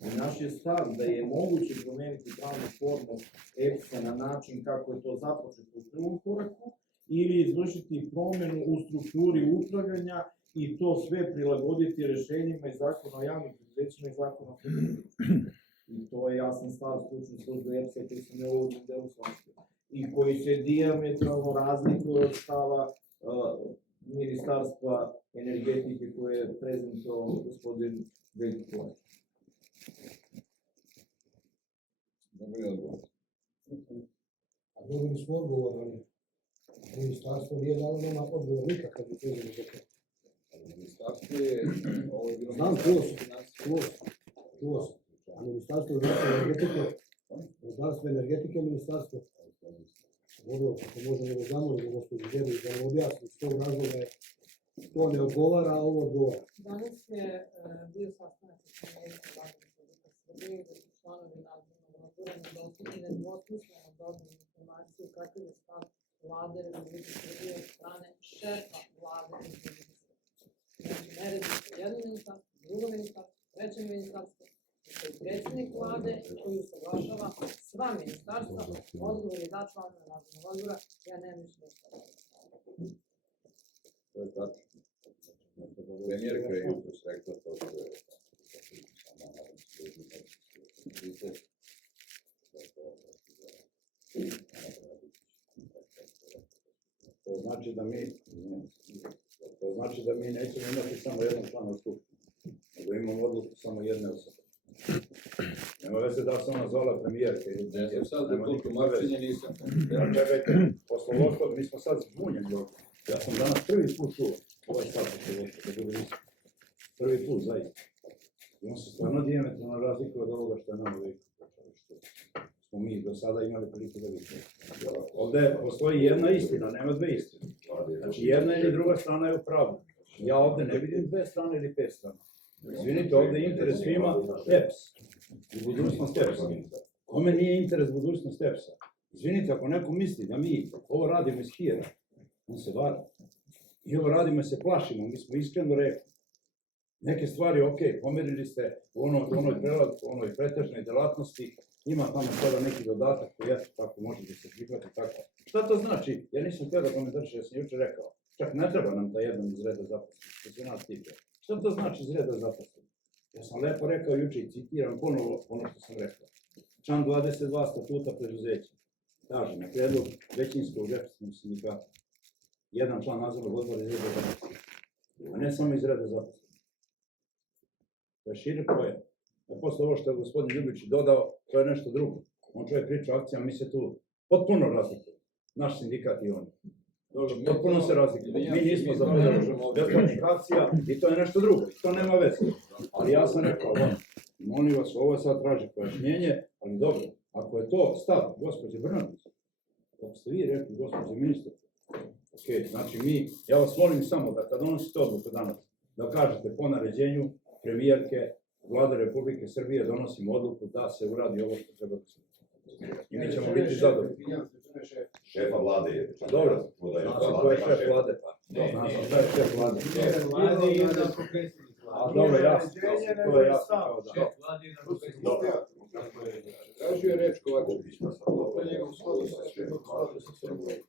I naš je stav da je moguće promeniti pravnu formu EPS-a na način kako je to započeto u prvom koraku ili izvršiti promenu u strukturi upravljanja i to sve prilagoditi rešenjima iz Zakona o javnim preduzećima i Zakona o privrednim društvima. I to je jasan stav stručne službe EPS-a koji sam je u ovom delu shvatio i koji se dijametralno razlikuje od stava Ministarstva energetike koje je prezentovao gospodin Veljko Kovač. Dobili odgovor. A dobili smo odgovor, ali ministarstvo nije dalo nama odgovor nikakav je vezano za to. Ministarstvo je ovo je bilo Znam, čuo sam. A ministarstvo energetike, ministarstvo. Dobro, ako možemo da zamolimo gospođu Đedović da nam objasni s tog razloga je to ne odgovara, a ovo odgovara. Danas je bio sastanak sa ministrom Vlade Republike Srbije gde su članovi nadzornog odbora dostupni nedvosmisleno dobili informaciju kakav je stav Vlade Republike Srbije od strane šefa Vlade Republike Srbije. Znači, ne radi se jedno ministarstvo, drugo ministarstvo, treće ministarstvo, to je predsjednik Vlade koji usaglašava sva ministarstva, odgovor je da članove nadzornog odbora, ja nemam ništa da stavljam. To je tačno. Premijerka je jutros rekla to što je To znači da mi nećemo imati samo jednog člana skupštine, nego imamo odluku samo jedne osobe. Nema veze da sam nazvala premijerke. Ne znam sad da koliko tumačenje nisam. Čekajte, poslovodstvo, mi smo sad zbunjeni ovdje. Ja sam danas prvi put čuo ovaj stav poslovodstva, da bude visko. Prvi put, zaista. I on se stvarno dijametralno razlikuje od ovoga što je nama uvijek što smo mi do sada imali priliku da vidimo. Ovdje postoji jedna istina, nema dve istine. Znači jedna ili druga strana je u pravu. Ja ovdje ne vidim dve strane ili pet strana. Izvinite, ovdje je interes svima EPS i budućnost EPS-a. Kome nije interes budućnost EPS-a? Izvinite, ako neko misli da mi ovo radimo iz hira, on se vara. Mi ovo radimo i se plašimo, mi smo iskreno rekli. Neke stvari, ok, pomerili ste u onoj pretežnoj delatnosti, ima tamo sada neki dodatak koji eto tako može da se prihvati tako. Šta to znači? Ja nisam htio da komentariš, ja sam jučer rekao. Čak ne treba nam ta jedan iz reda zaposlenih, što se nas tiče. Šta to znači iz reda zaposlenih? Ja sam lepo rekao jučer i citiram ponovo ono što sam rekao. Član 22 statuta preduzeća. Kaže, na predlog većinskog reprezentativnog sindikata. Jedan član nadzornog odbora iz reda zaposlenih. A ne samo iz reda zaposlenih. To je širi pojam. A posle ovo što je gospodin Ljubić dodao, to je nešto drugo. On čovjek priča o akcijama, mi se tu potpuno razlikujemo. Naš sindikat i oni. Potpuno se razlikujemo. Mi nismo za podržavamo besplatnih akcija i to je nešto drugo. To nema veze. Ali ja sam rekao, molim vas, ovo sad traži pojašnjenje, ali dobro, ako je to stav gospođe Brnabić, kako ste vi rekli, gospođe ministar, ok, znači ja vas molim samo da kad donosite odluku danas, da kažete po naređenju premijerke Vlade Republike Srbije donosimo odluku da se uradi ovo što treba da se uradi. I mi ćemo biti zadovoljni. Šefa vlade je. Dobro, to je šef vlade. Znam šta je šef vlade. Vlade je jednako predsjednik vlade. A dobro, jasno, to je jasno kao da. Tražio je reč Kovačević.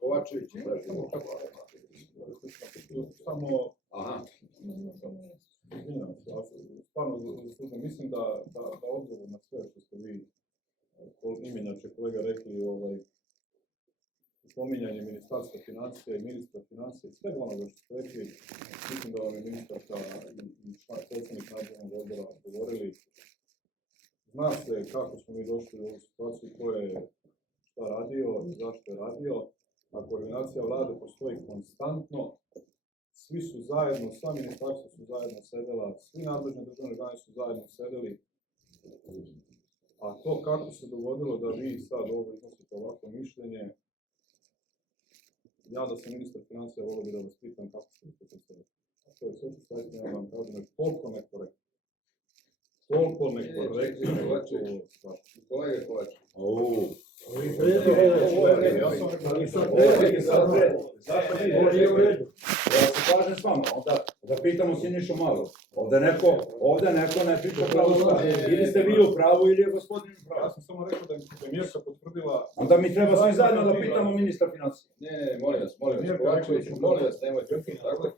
Kovačević, Samo, aha, izvinjam se, stvarno mislim da odgovor na sve što ste vi imenjače kolega rekli, spominjanje ministarstva financija i ministra financija i svega onoga što ste rekli, mislim da vam je ministarka i predsjednik nadzornog odbora govorili. Zna se kako smo mi došli u ovu situaciju, ko je šta radio i zašto je radio, a koordinacija vlade postoji konstantno, svi su zajedno, sva ministarstva su zajedno sedela, svi nadležni državni organi su zajedno sedeli, a to kako se dogodilo da vi sad ovo iznosite ovako mišljenje, ja da sam ministar financija volio bi da vas pitam kako ste to predstavili. A to je sve što stavite, ja vam kažem, je toliko nekorektno. Toliko nekorektno. kolega Kovačević. Ja se slažem s vama, da pitamo Sinišu Malog. Ovde neko ne priča pravo stvar. Ili ste vi u pravu ili je gospodin u pravu. Ja sam samo rekao da je premijerka potvrdila... Onda mi treba svi zajedno da pitamo ministra financija. Ne, molim vas, Kovačević, molim vas, nemojte tako.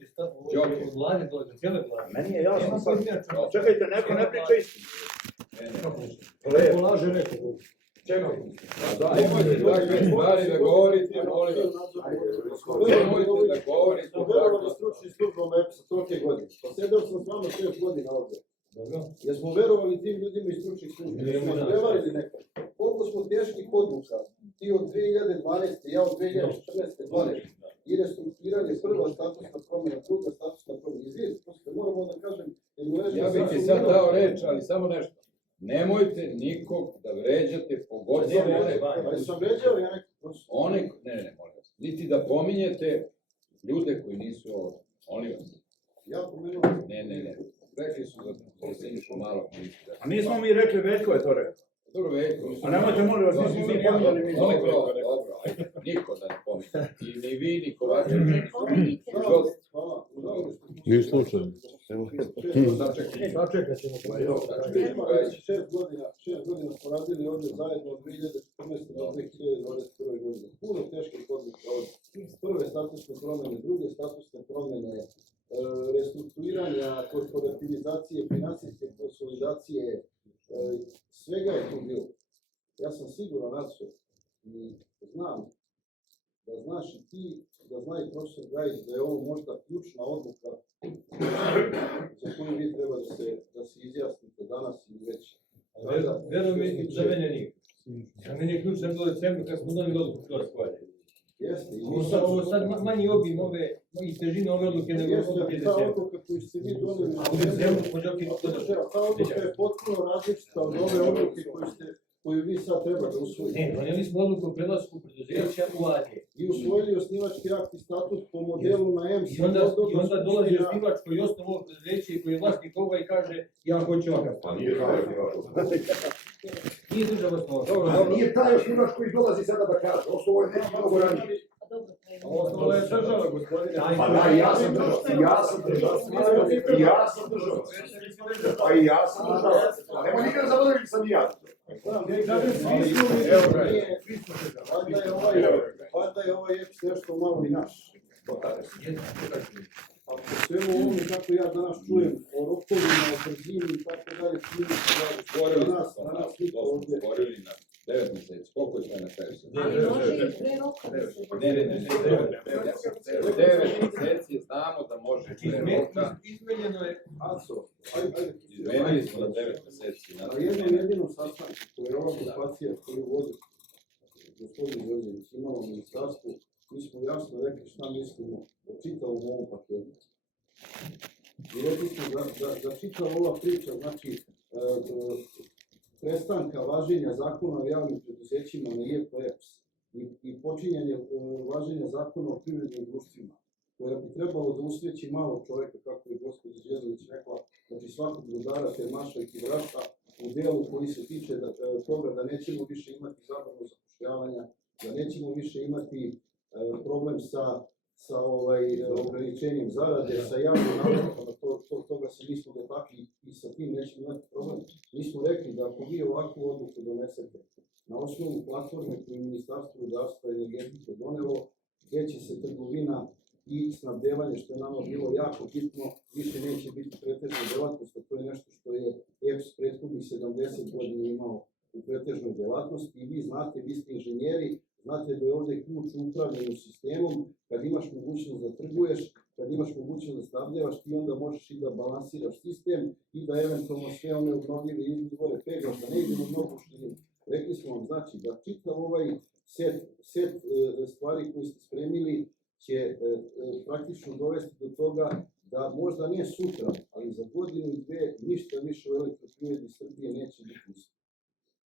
Meni je jasno sad. Čekajte, neko ne priča istinu. Laže neko. Čekaj. Nemojte takve stvari da govorite, molim vas. Nemojte da govorite verovali stručnim službama EPS-a tolike godine. Pa sedeo sam s vama 6 godina ovdje. Jesmo verovali tim ljudima iz stručnih službi? Jesmo prevarili nekad? Koliko smo teških odluka, ti od 2012. ja od 2014. 12. I restrukturiranje, prva statusna promjena, druga statusna promjena. Izvijesti, moramo da kažem... Ja bih ti sad dao reč, ali samo nešto. Nemojte nikog da vređate, pogotovo one... Ali sam vređao ja nekog. Ne, molim vas. Niti da pominjete ljude koji nisu ovdje. Molim vas. Ja pomenuo. Ne. Rekli su da Sinišu Malog ministra. A nismo mi rekli, Veljko je to rekao. Dobro, Veljko. A nemojte, molim vas, nismo mi pominjali ministra. Dobro, ajde. Niko da ne pominje. Ni vi, ni Kovačević. Hvala. Ni slučajno. Sačekat ćemo. 6 godina smo radili ovdje zajedno od 2014. do 2021. godine. Puno teških odluka od prve statusne promjene, druge statusne promjene, restrukturiranja, korporativizacije, financijske konsolidacije, svega je tu bilo. Ja sam siguran, Naco, i znam da znaš i ti, da zna i profesor Gajić, da je ovo možda ključna odluka za koju vi treba da se izjasnite danas i već. Verujem mi, za mene nije. Za mene je ključno do decembra kad smo doneli odluku to razgovarali. Jeste. Ovo sad manji obim i težina ove odluke nego odluke decembra. Ta odluka koju ste vi doneli u decembru smo čak i ta odluka je potpuno različita od ove odluke koju vi sad treba da usvojite. Ne, donijeli smo odluku o prelasku preduzeća u AD. I usvojili osnivački akt i statut po modelu na EMS. I onda dolazi osnivač koji je osnovo ovo preduzeće i koji je vlasnik toga i kaže ja hoću ovakav. Pa nije kao Nije država osnova. A nije taj osnivač koji dolazi sada da kaže, osnovo je neki mnogo ranije. Osnova je država, gospodine. Pa da, ja sam država. Pa i ja sam država. A nemoj nikada zaboraviti sam i ja. Valjda je ovaj EPS nešto malo i naš. A po svemu ovome kako ja danas čujem o rokovima, o brzini i tako dalje, na nas niko ovdje. Govorili na 9 mjeseci. Koliko je sve na kraju? Ali može i pre roka da se... Ne. 9 mjeseci znamo da može pre roka. Izmenjeno je... Aco, Izmenili smo na 9 mjeseci. Na jednom jedinom sastanku koji je ova grupacija koju vodi gospodin Đorđević imala u ministarstvu, mi smo jasno rekli šta mislimo o čitavom ovom paketu. I rekli smo da čitava ova priča, znači prestanka važenja zakona o javnim preduzećima na IEPS i počinjanje važenja zakona o privrednim društvima, koja bi trebalo da usreći malog čoveka, kako je gospođa Đedović rekla, znači svakog brodara, termaša i kivraša, u delu koji se tiče toga da nećemo više imati zabranu zapošljavanja, da nećemo više imati problem sa ograničenjem zarade, sa javnim nabavkama, toga se nismo dotakli i sa tim nećemo imati problem. Mi smo rekli da ako vi ovakvu odluku donesete, na osnovu platforme koju je Ministarstvo rudarstva i energetike donelo, gdje će se trgovina i snabdevanje, što je nama bilo jako bitno, više neće biti pretežna delatnost, a to je nešto što je EPS prethodnih 70 godina imao u pretežnoj delatnosti i vi znate, vi ste inženjeri, znate da je ovdje ključ u upravljanju sistemom, kad imaš mogućnost da trguješ, kad imaš mogućnost da snabdevaš, ti onda možeš i da balansiraš sistem i da eventualno sve one obnovljive izvore peglaš, da ne idemo mnogo širinu. Rekli smo vam, znači, da čitav ovaj set stvari koji ste spremili će praktično dovesti do toga da možda ne sutra, ali za godinu i dve ništa više u elektroprivredi Srbije neće biti isto.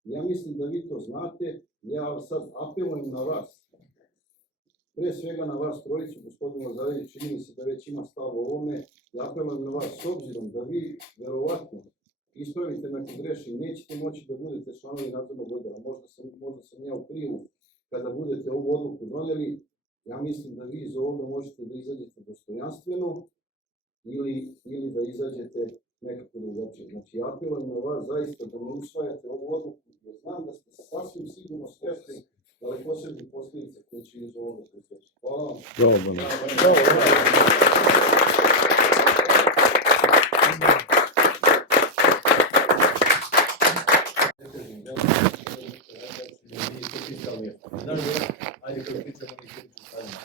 Ja mislim da vi to znate, ja sad apelujem na vas, pre svega na vas trojicu, gospodin Lazarević, čini mi se da već ima stav o ovome, ja apelujem na vas s obzirom da vi verovatno, ispravite me ako grešim, nećete moći da budete članovi nadzornog odbora, možda sam ja u krivu, kada budete ovu odluku doneli, ja mislim da vi iz ovoga možete da izađete dostojanstveno ili da izađete nekako drugačije. Znači, ja apelujem na vas zaista da ne usvajate ovu odluku, jer znam da ste sasvim sigurno svjesni dalekosežnih posljedica koje će iz ovoga proisteći. Hvala vam. Ajde kada pričamo o nekih stanima.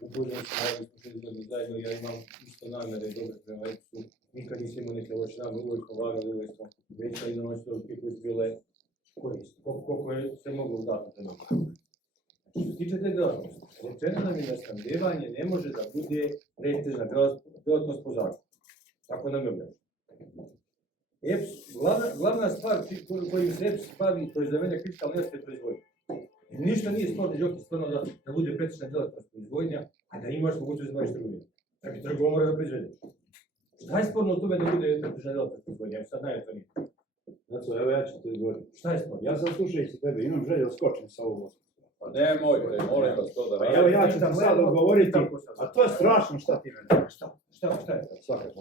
Upoznam se, radili smo 6 godina zajedno, ja imam isto namere i dobre prema EPS-u. Nikad nisam imao neke loše namere, uvijek smo vagali, uvijek smo većali da noći odluke koje su bile korisne. Koliko je se moglo udati trenutno. Što se tiče te delatnosti, rečeno nam je da snabdevanje ne može da bude pretežna delatnost po zakonu. Tako nam je objašnjeno. EPS, glavna stvar kojim se EPS bavi, to je za mene kritikalno jeste proizvodnja. Ništa nije sporno, Đoki, stvarno da bude pretežna delatnost proizvodnja, a da imaš mogućnost da baviš trgovinu. Dakle, trgovina mora da proizvede. Šta je sporno u tome da bude pretežna delatnost proizvodnja? Evo sad najjednotnije. Znači, evo ja ću ti odgovoriti. Šta je sporno? Ja sam slušajući tebe, imam želju da skočim sa ovog. Pa nemojte, molim vas to da radite. Evo ja ću ti sad odgovoriti, a to je strašno šta ti mene. Šta je to? Svakako,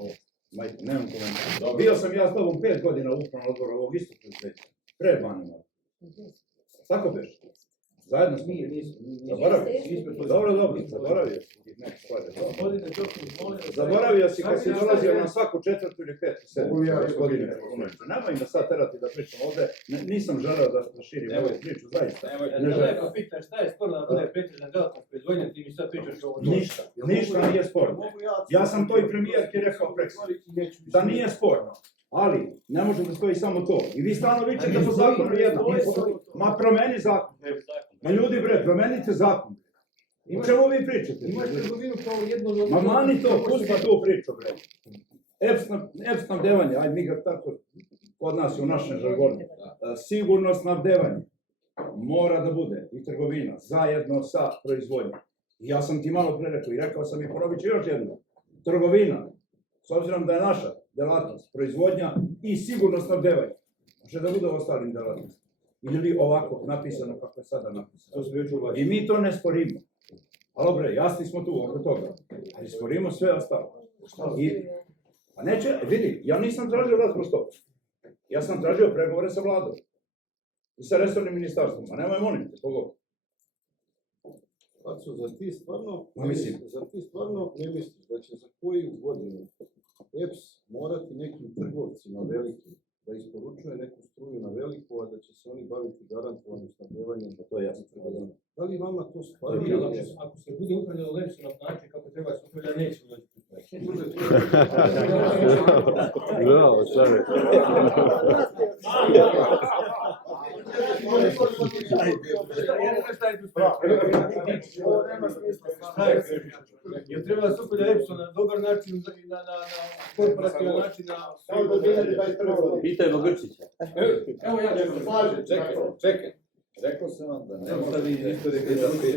majte, nemam komentara. Bio sam ja s tobom 5 godina u upravnom odboru ovog istog preduzeća. Pred Banima. Tako beš? Zajedno smo. Zaboravio. Dobro, zaboravio si neke stvari. Zaboravio si kad si dolazio na svaku četvrtu ili petu sedmicu godine. Nemoj me sad terati da pričam ovde. Nisam želeo da širim ovu priču, zaista. Lepo pitan, šta je sporno da bude pretežna delatnost proizvodnja, ti mi sad pričaš o ovome? Ništa nije sporno. Ja sam to i premijerki rekao preksvoj. Da nije sporno. Ali, ne može da stoji samo to. I vi stalno vičete po zakonu jedno. Ma promeni zakon. Ma ljudi bre, promenite zakon. O čemu vi pričate? Imate trgovinu kao jedno... Ma mani to, pusti tu priču bre. EPS snabdevanje, ajde mi ga tako kod nas u našem žargonu. Sigurno snabdevanje mora da bude i trgovina zajedno sa proizvodnjom. Ja sam ti malo pre rekao i rekao sam i ponovit ću još jedno. Trgovina, s obzirom da je naša delatnost, proizvodnja i sigurno snabdevanje, može da bude u ostalim delatnostima. Ili ovako napisano kako je sada napisano. I mi to ne sporimo. Ali bre, jasni smo tu oko toga. Ali sporimo sve ostalo. A neće, vidi, ja nisam tražio razgovor s tobom. Ja sam tražio pregovore sa vladom. I sa resornim ministarstvom. A nemoj molim te, pogotovo. Paco, zar ti stvarno ne misliš da će za koju godinu EPS morati nekim trgovcima velikim da isporučuje neku struju na veliko, a da će se oni baviti garantovanim snabdevanjem, da to je jasno treba da... Da li vama to stvarno ne misliš? Ako se bude upravljalo lepše na način kako treba se upravlja, neće doći. Bravo, čovjek. Jer treba da se upravlja lepše na dobar način, na korporativan način, na... Pitajmo Grčića. Evo ja ću se slažem, Čekaj. Rekao sam vam da ne možete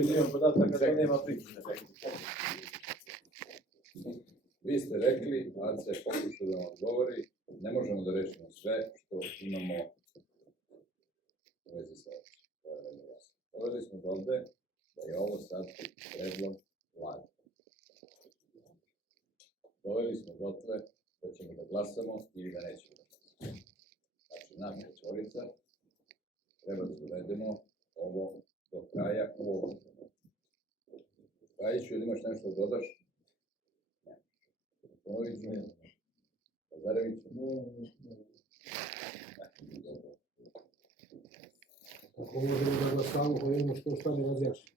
da imam podataka da nema pričine. Vi ste rekli, Aca je pokušao da vam odgovori, ne možemo da rešimo sve što imamo u vezi sa ovim. To je vrlo jasno. Doveli smo do ovde da je ovo sad predlog vlade. Doveli smo dotle da ćemo da glasamo ili da nećemo da glasamo. Znači, naša čvorica treba da dovedemo ovo do kraja u ovom. Rajiću, ili imaš nešto da dodaš? Tomoviću? Lazareviću? Ako možemo da glasamo, ko imamo što stane razjašnjeno.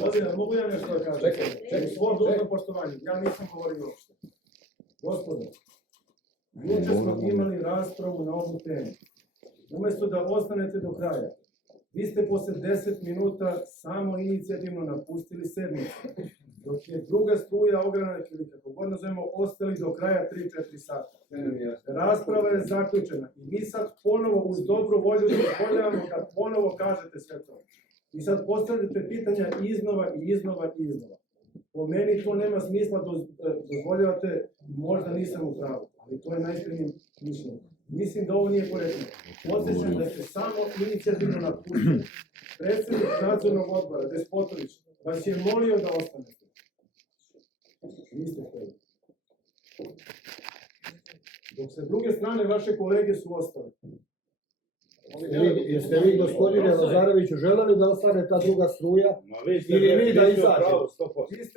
Gospodine, mogu ja nešto da kažem? Čekaj, U svom dužnom poštovanju, ja nisam govorio uopšte. Gospodine, juče smo imali raspravu na ovu temu. Umjesto da ostanete do kraja, vi ste posle 10 minuta samo inicijativno napustili sednicu, dok je druga struja ogranak ili kako god nazovemo ostali do kraja 3-4 sata. Rasprava je zaključena i mi sad ponovo uz dobru volju dozvoljavamo da ponovo kažete sve to. I sad postavljate pitanja iznova i iznova i iznova. Po meni to nema smisla, dozvoljavate, možda nisam u pravu, ali to je najiskrenije mišljenje. Mislim da ovo nije korektno. Podsjećam da ste samo inicijativno napustili. Predsjednik nadzornog odbora, Despotović, vas je molio da ostanete. Niste htjeli. Dok sa druge strane vaše kolege su ostali. Jeste vi, gospodine Lazareviću, želeli da ostane ta druga struja ili mi da izađemo?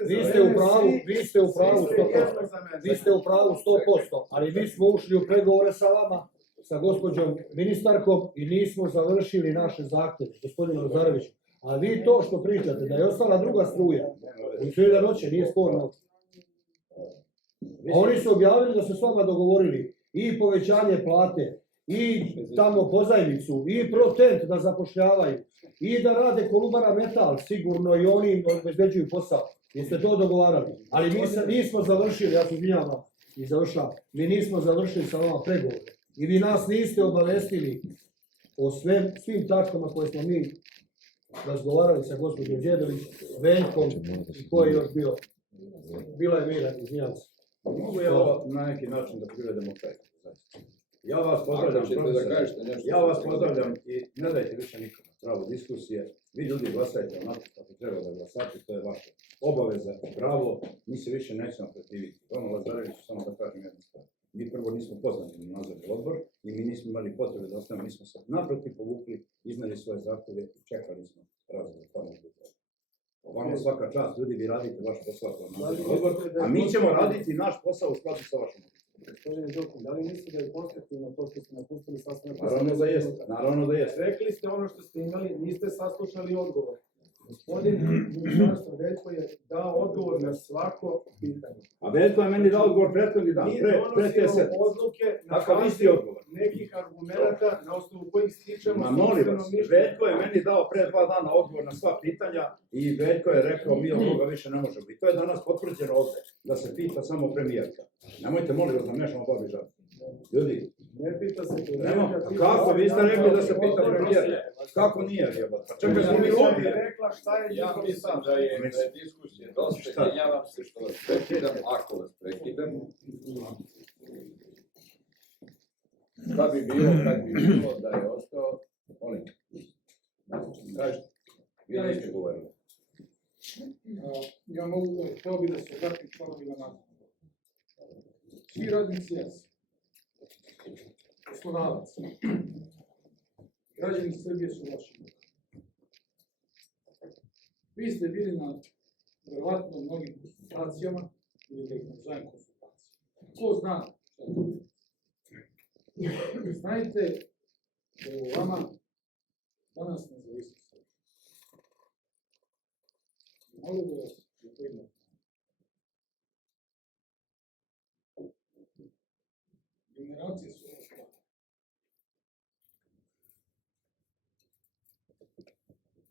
Vi ste u pravu 100%. Vi ste u pravu 100%, ali mi smo ušli u pregovore sa vama, sa gospođom ministarkom i nismo završili naše zahtjeve, gospodine Lazareviću. A vi to što pričate, da je ostala druga struja, u srijeda noće, nije sporno. A oni su objavili da su s vama dogovorili i povećanje plate, i tamo pozajmicu, i protent da zapošljavaju, i da rade Kolubara Metal, sigurno i oni im obezbeđuju posao. Jeste to dogovarali. Ali mi nismo završili, ja se izvinjavam i završavam, mi nismo završili sa vama pregovore. I vi nas niste obavestili o svim tačkama koje smo mi razgovarali sa gospođom Đedović, Veljkom i ko je još bio. Bila je Mira, izvinjavam se. Mogu ja ovo na neki način da privedemo kraj. Ja vas pozdravljam, ja vas pozdravljam i ne dajte više nikome pravo diskusije. Vi ljudi glasajte onako kako treba da glasate, to je vaša obaveza, pravo, mi se više nećemo protiviti. Ono Lazareviću, samo da kažem jednu stvar. Mi prvo nismo poznati na nadzorni odbor i mi nismo imali potrebe da ostanemo, mi smo se naprotiv povukli, iznali svoje zahtjeve i čekali smo razgovor tamo gdje treba. Vama svaka čast, ljudi, vi radite vaš posao kao nadzorni odbor, a mi ćemo raditi naš posao u skladu sa vašom. Gospodine Đokin, da li mislite da je konstruktivno to što ste napustili sastanak? Naravno da jeste. Rekli ste ono što ste imali, niste saslušali odgovor. Gospodin ministarstvo Veljko je dao odgovor na svako pitanje. A Veljko je meni dao odgovor prethodni dan, pre te sedmice. Odluke na nekih argumenta na osnovu kojih stičemo molim vas, Veljko je meni dao pre 2 dana odgovor na sva pitanja i Veljko je rekao mi od toga više ne možemo. I to je danas potvrđeno ovdje, da se pita samo premijerka. Nemojte molim vas da mešamo babi žal. Ljudi, ne pita se premijerka. Kako? Vi ste rekli da se pita premijerka. Kako nije? Pa čekaj, smo mi ovdje. Ja mislim da je diskusija dosta, izvinjavam se što vas prekidam, ako vas prekidam. Šta bi bilo, kad bi bilo da je ostao, molim, kažete, vi niste govorili. Ja mogu, htio bi da se vratim članovima nadzornog odbora. Svi radnici jesu, poslodavac, građani Srbije su vaši. Vi ste bili na verovatno mnogim konsultacijama, ili da ih nazovem konsultacije. Ko zna šta je to? Znajte da je u vama danas nezavisno Srbije. Mogu da vas to imate. Generacije su ostale.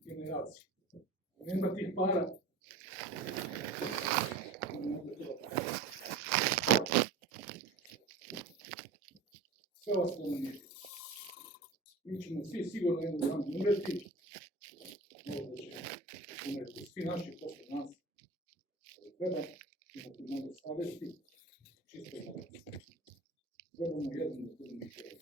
Generacije. Nema tih para. Sve vas to nije. Mi ćemo svi sigurno jednog dana umreti. Možda će umreti svi naši posle nas. Ali treba imati mnogo savesti, čisto i tako. Trebamo jednom da budemo i čovjek.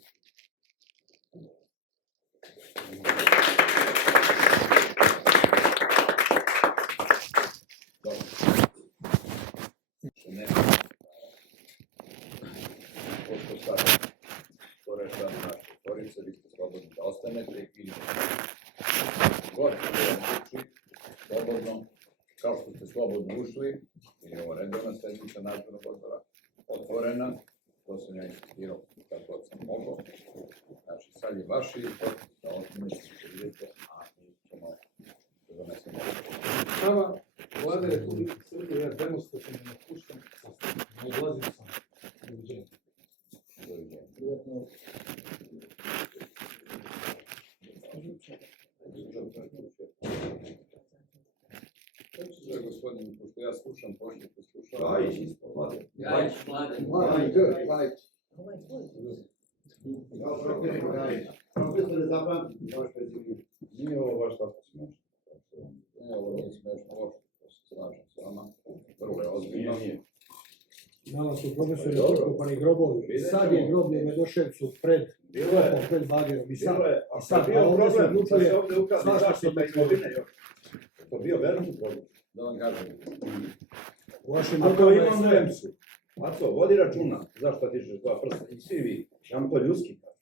Pošto sad to rešava naše korice, vi ste slobodni da ostanete. slobodno, kao što ste slobodno ušli, jer je ovo redovna sedmica nadzornog odbora otvorena, to sam ja insistirao kako god sam mogao. Znači, sad je vaš izbor da osnovite se vidite, a mi ćemo da donesemo. Prava vlada Republike Srbije, ja demonstrativno napuštam sastav. Ne odlazim sam. Doviđenja. Prijatno. Sve gospodine, pošto ja slušam, pošto slušam. Gajić isto, mladen. Gajić, Profesore, zapamtite, baš prezivljivo. Nije ovo baš tako smešno. Ne, ovo nije smešno, uopšte, to se slažem s vama. Prvo je ozbiljno. Nama su profesori pokopani grobovi. Sad je groblje Medoševcu pred Kopom, pred Bagerom. I sad, bio ovdje se problem da odlučuje se ovdje ukrade svašta se zaštita odlučuje. imovine još. To je bio veliki problem. Da vam kažem. U vašim A to rukama je imam sve. na EMS-u. Maco, vodi računa zašto tičeš dva prsta i svi vi. Ja vam to ljudski kažem.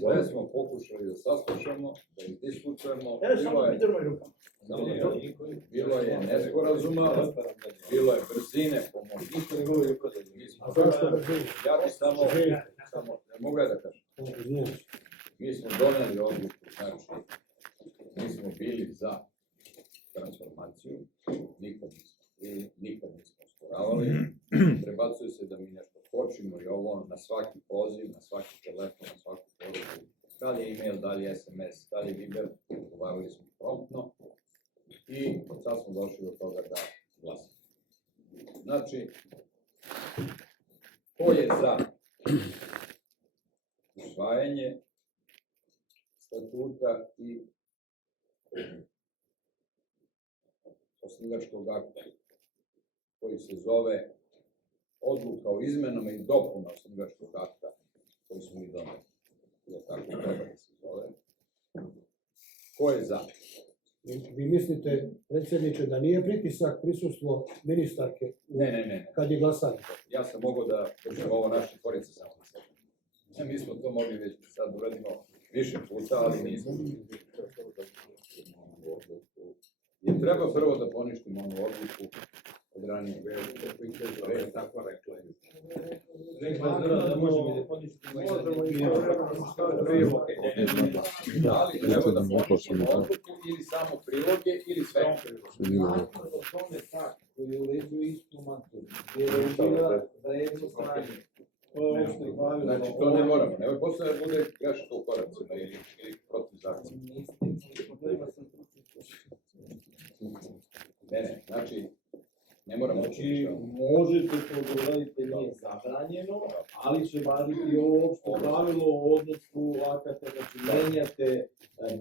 Sve smo pokušali da saslušamo, da ih diskutujemo. Samo mi drmaj rukama. Bilo je nesporazuma, bilo je brzine, pomoći. A zašto brzine? Ja bih samo, ne mogu ja da kažem. Mi smo doneli odluku, znači, mi smo bili za transformaciju, nikad nismo osporavali, prebacuje se da mi nešto hoćemo i ovo na svaki poziv, na svaki telefon, na svaku poruku, da li je e-mail, da li je SMS, da li je Viber, odgovarali smo promptno i sad smo došli do toga da glasimo. Znači, ko je za usvajanje statuta i osnivačkog akta koji se zove odluka o izmenama i dopunama osnivačkog akta koji smo mi doneli. Je tako treba da se zove. Ko je za? Vi mislite, predsjedniče, da nije pritisak prisustvo ministarke Ne. kad je glasanje? Ja sam mogao da držim ovo naše tvorice samo na sebi. Mi smo to mogli već sad uradimo više puta, ali nismo. Jer treba prvo da poništimo onu odluku od ranije. Tako rekla je. Rekla je da možemo da poništimo Da li treba da poništimo odluku ili samo priloge ili sve? Zakon o tome tak koji uređuje istu materiju, gdje je uređila da je jedno stranje. Znači, to ne moramo. Nemoj posle da bude greška u koracima ili protiv zakona. Ne, znači, ne moramo. Znači, možete to doraditi, nije zabranjeno, ali će vaditi ovo opšte pravilo o odnosu akata, znači menjate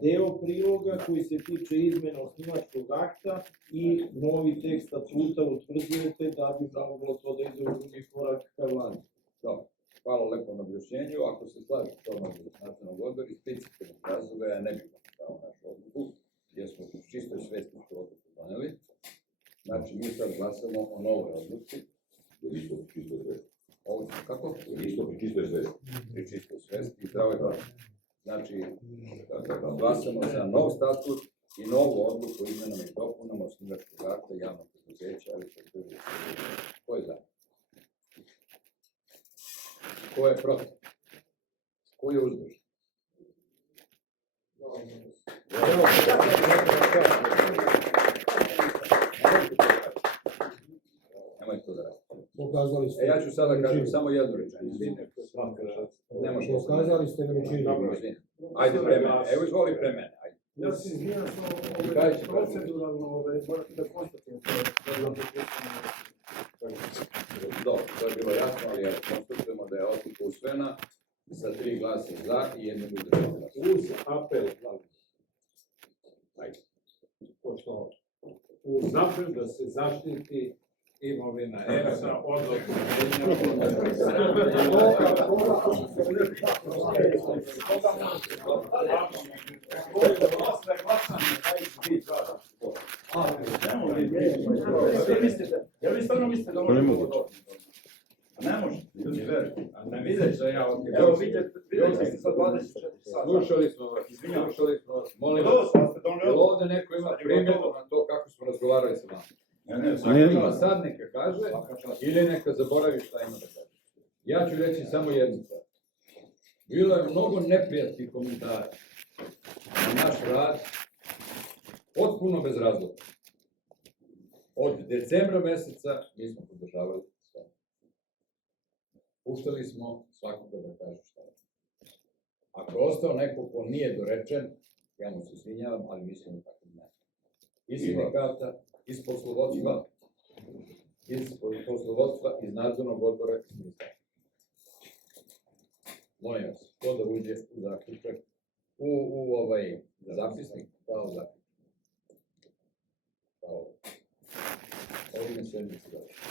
deo priloga koji se tiče izmena osnivačkog akta i novi tekst statuta utvrđujete da bi moglo to da ide u drugi korak ka vladi. Dobro, hvala lepo na objašnjenju. Ako se slaže to na nacionalnog odbora, isplicite razloga, ja ne bih dao našu odluku, jer smo u čistoj svesti što odluku doneli. Znači, mi sad glasamo o novoj odluci. Isto pri čistoj svesti. Ovo, kako? Isto pri čistoj svesti. Pri čistoj svesti i zdravoj glavi. Znači, glasamo za nov statut i novu odluku o izmenama i dopunama osnivačkog akta javnog preduzeća, ali se prvi. Ko je za? Ko je protiv? Ko je uzdržan? Nemoj to da radite. Pokazali ste. Ja ću sada kažem samo jednu rečenicu. Ne može. Pokazali ste veličinu. Dobro, izvini. Ajde pre mene. Evo izvoli pre mene. Ajde. Ja se izvinjam samo proceduralno, morate da konstatujete. Dobro, to je bilo jasno, ali konstatujemo da je odluka usvojena sa 3 glasa za i jednog uzdržanog glasa. Uz apel, Ajde. Pošto uz apel da se zaštiti imovina EPS-a od Ja vi stvarno mislite da Ne mogu. Ne može, ljudi veruju. Ne vidiš da ja ovdje... Evo vidite ste sa 24 sata. Slušali smo vas, Izvinjavam. slušali smo vas. Molim Dobro, vas, sad ste doneli odluku. ovde neko ima primjedbu na to kako smo razgovarali sa vama. Ne, Ako ima sad neka kaže, ili neka zaboravi šta ima da kaže. Ja ću reći samo jednu stvar. Bilo je mnogo neprijatnih komentara na naš rad, potpuno bez razloga. Od decembra meseca mi smo podržavali sve. Puštali smo svakoga da kaže šta je. Ako je ostao neko ko nije dorečen, ja mu se izvinjavam, ali mislim da tako ne. Iz sindikata, iz poslovodstva, iz nadzornog odbora, iz ministarstva. Molim vas, to da uđe u zaključak, u ovaj zapisnik, kao zaključak. Kao ovime sedmice završi.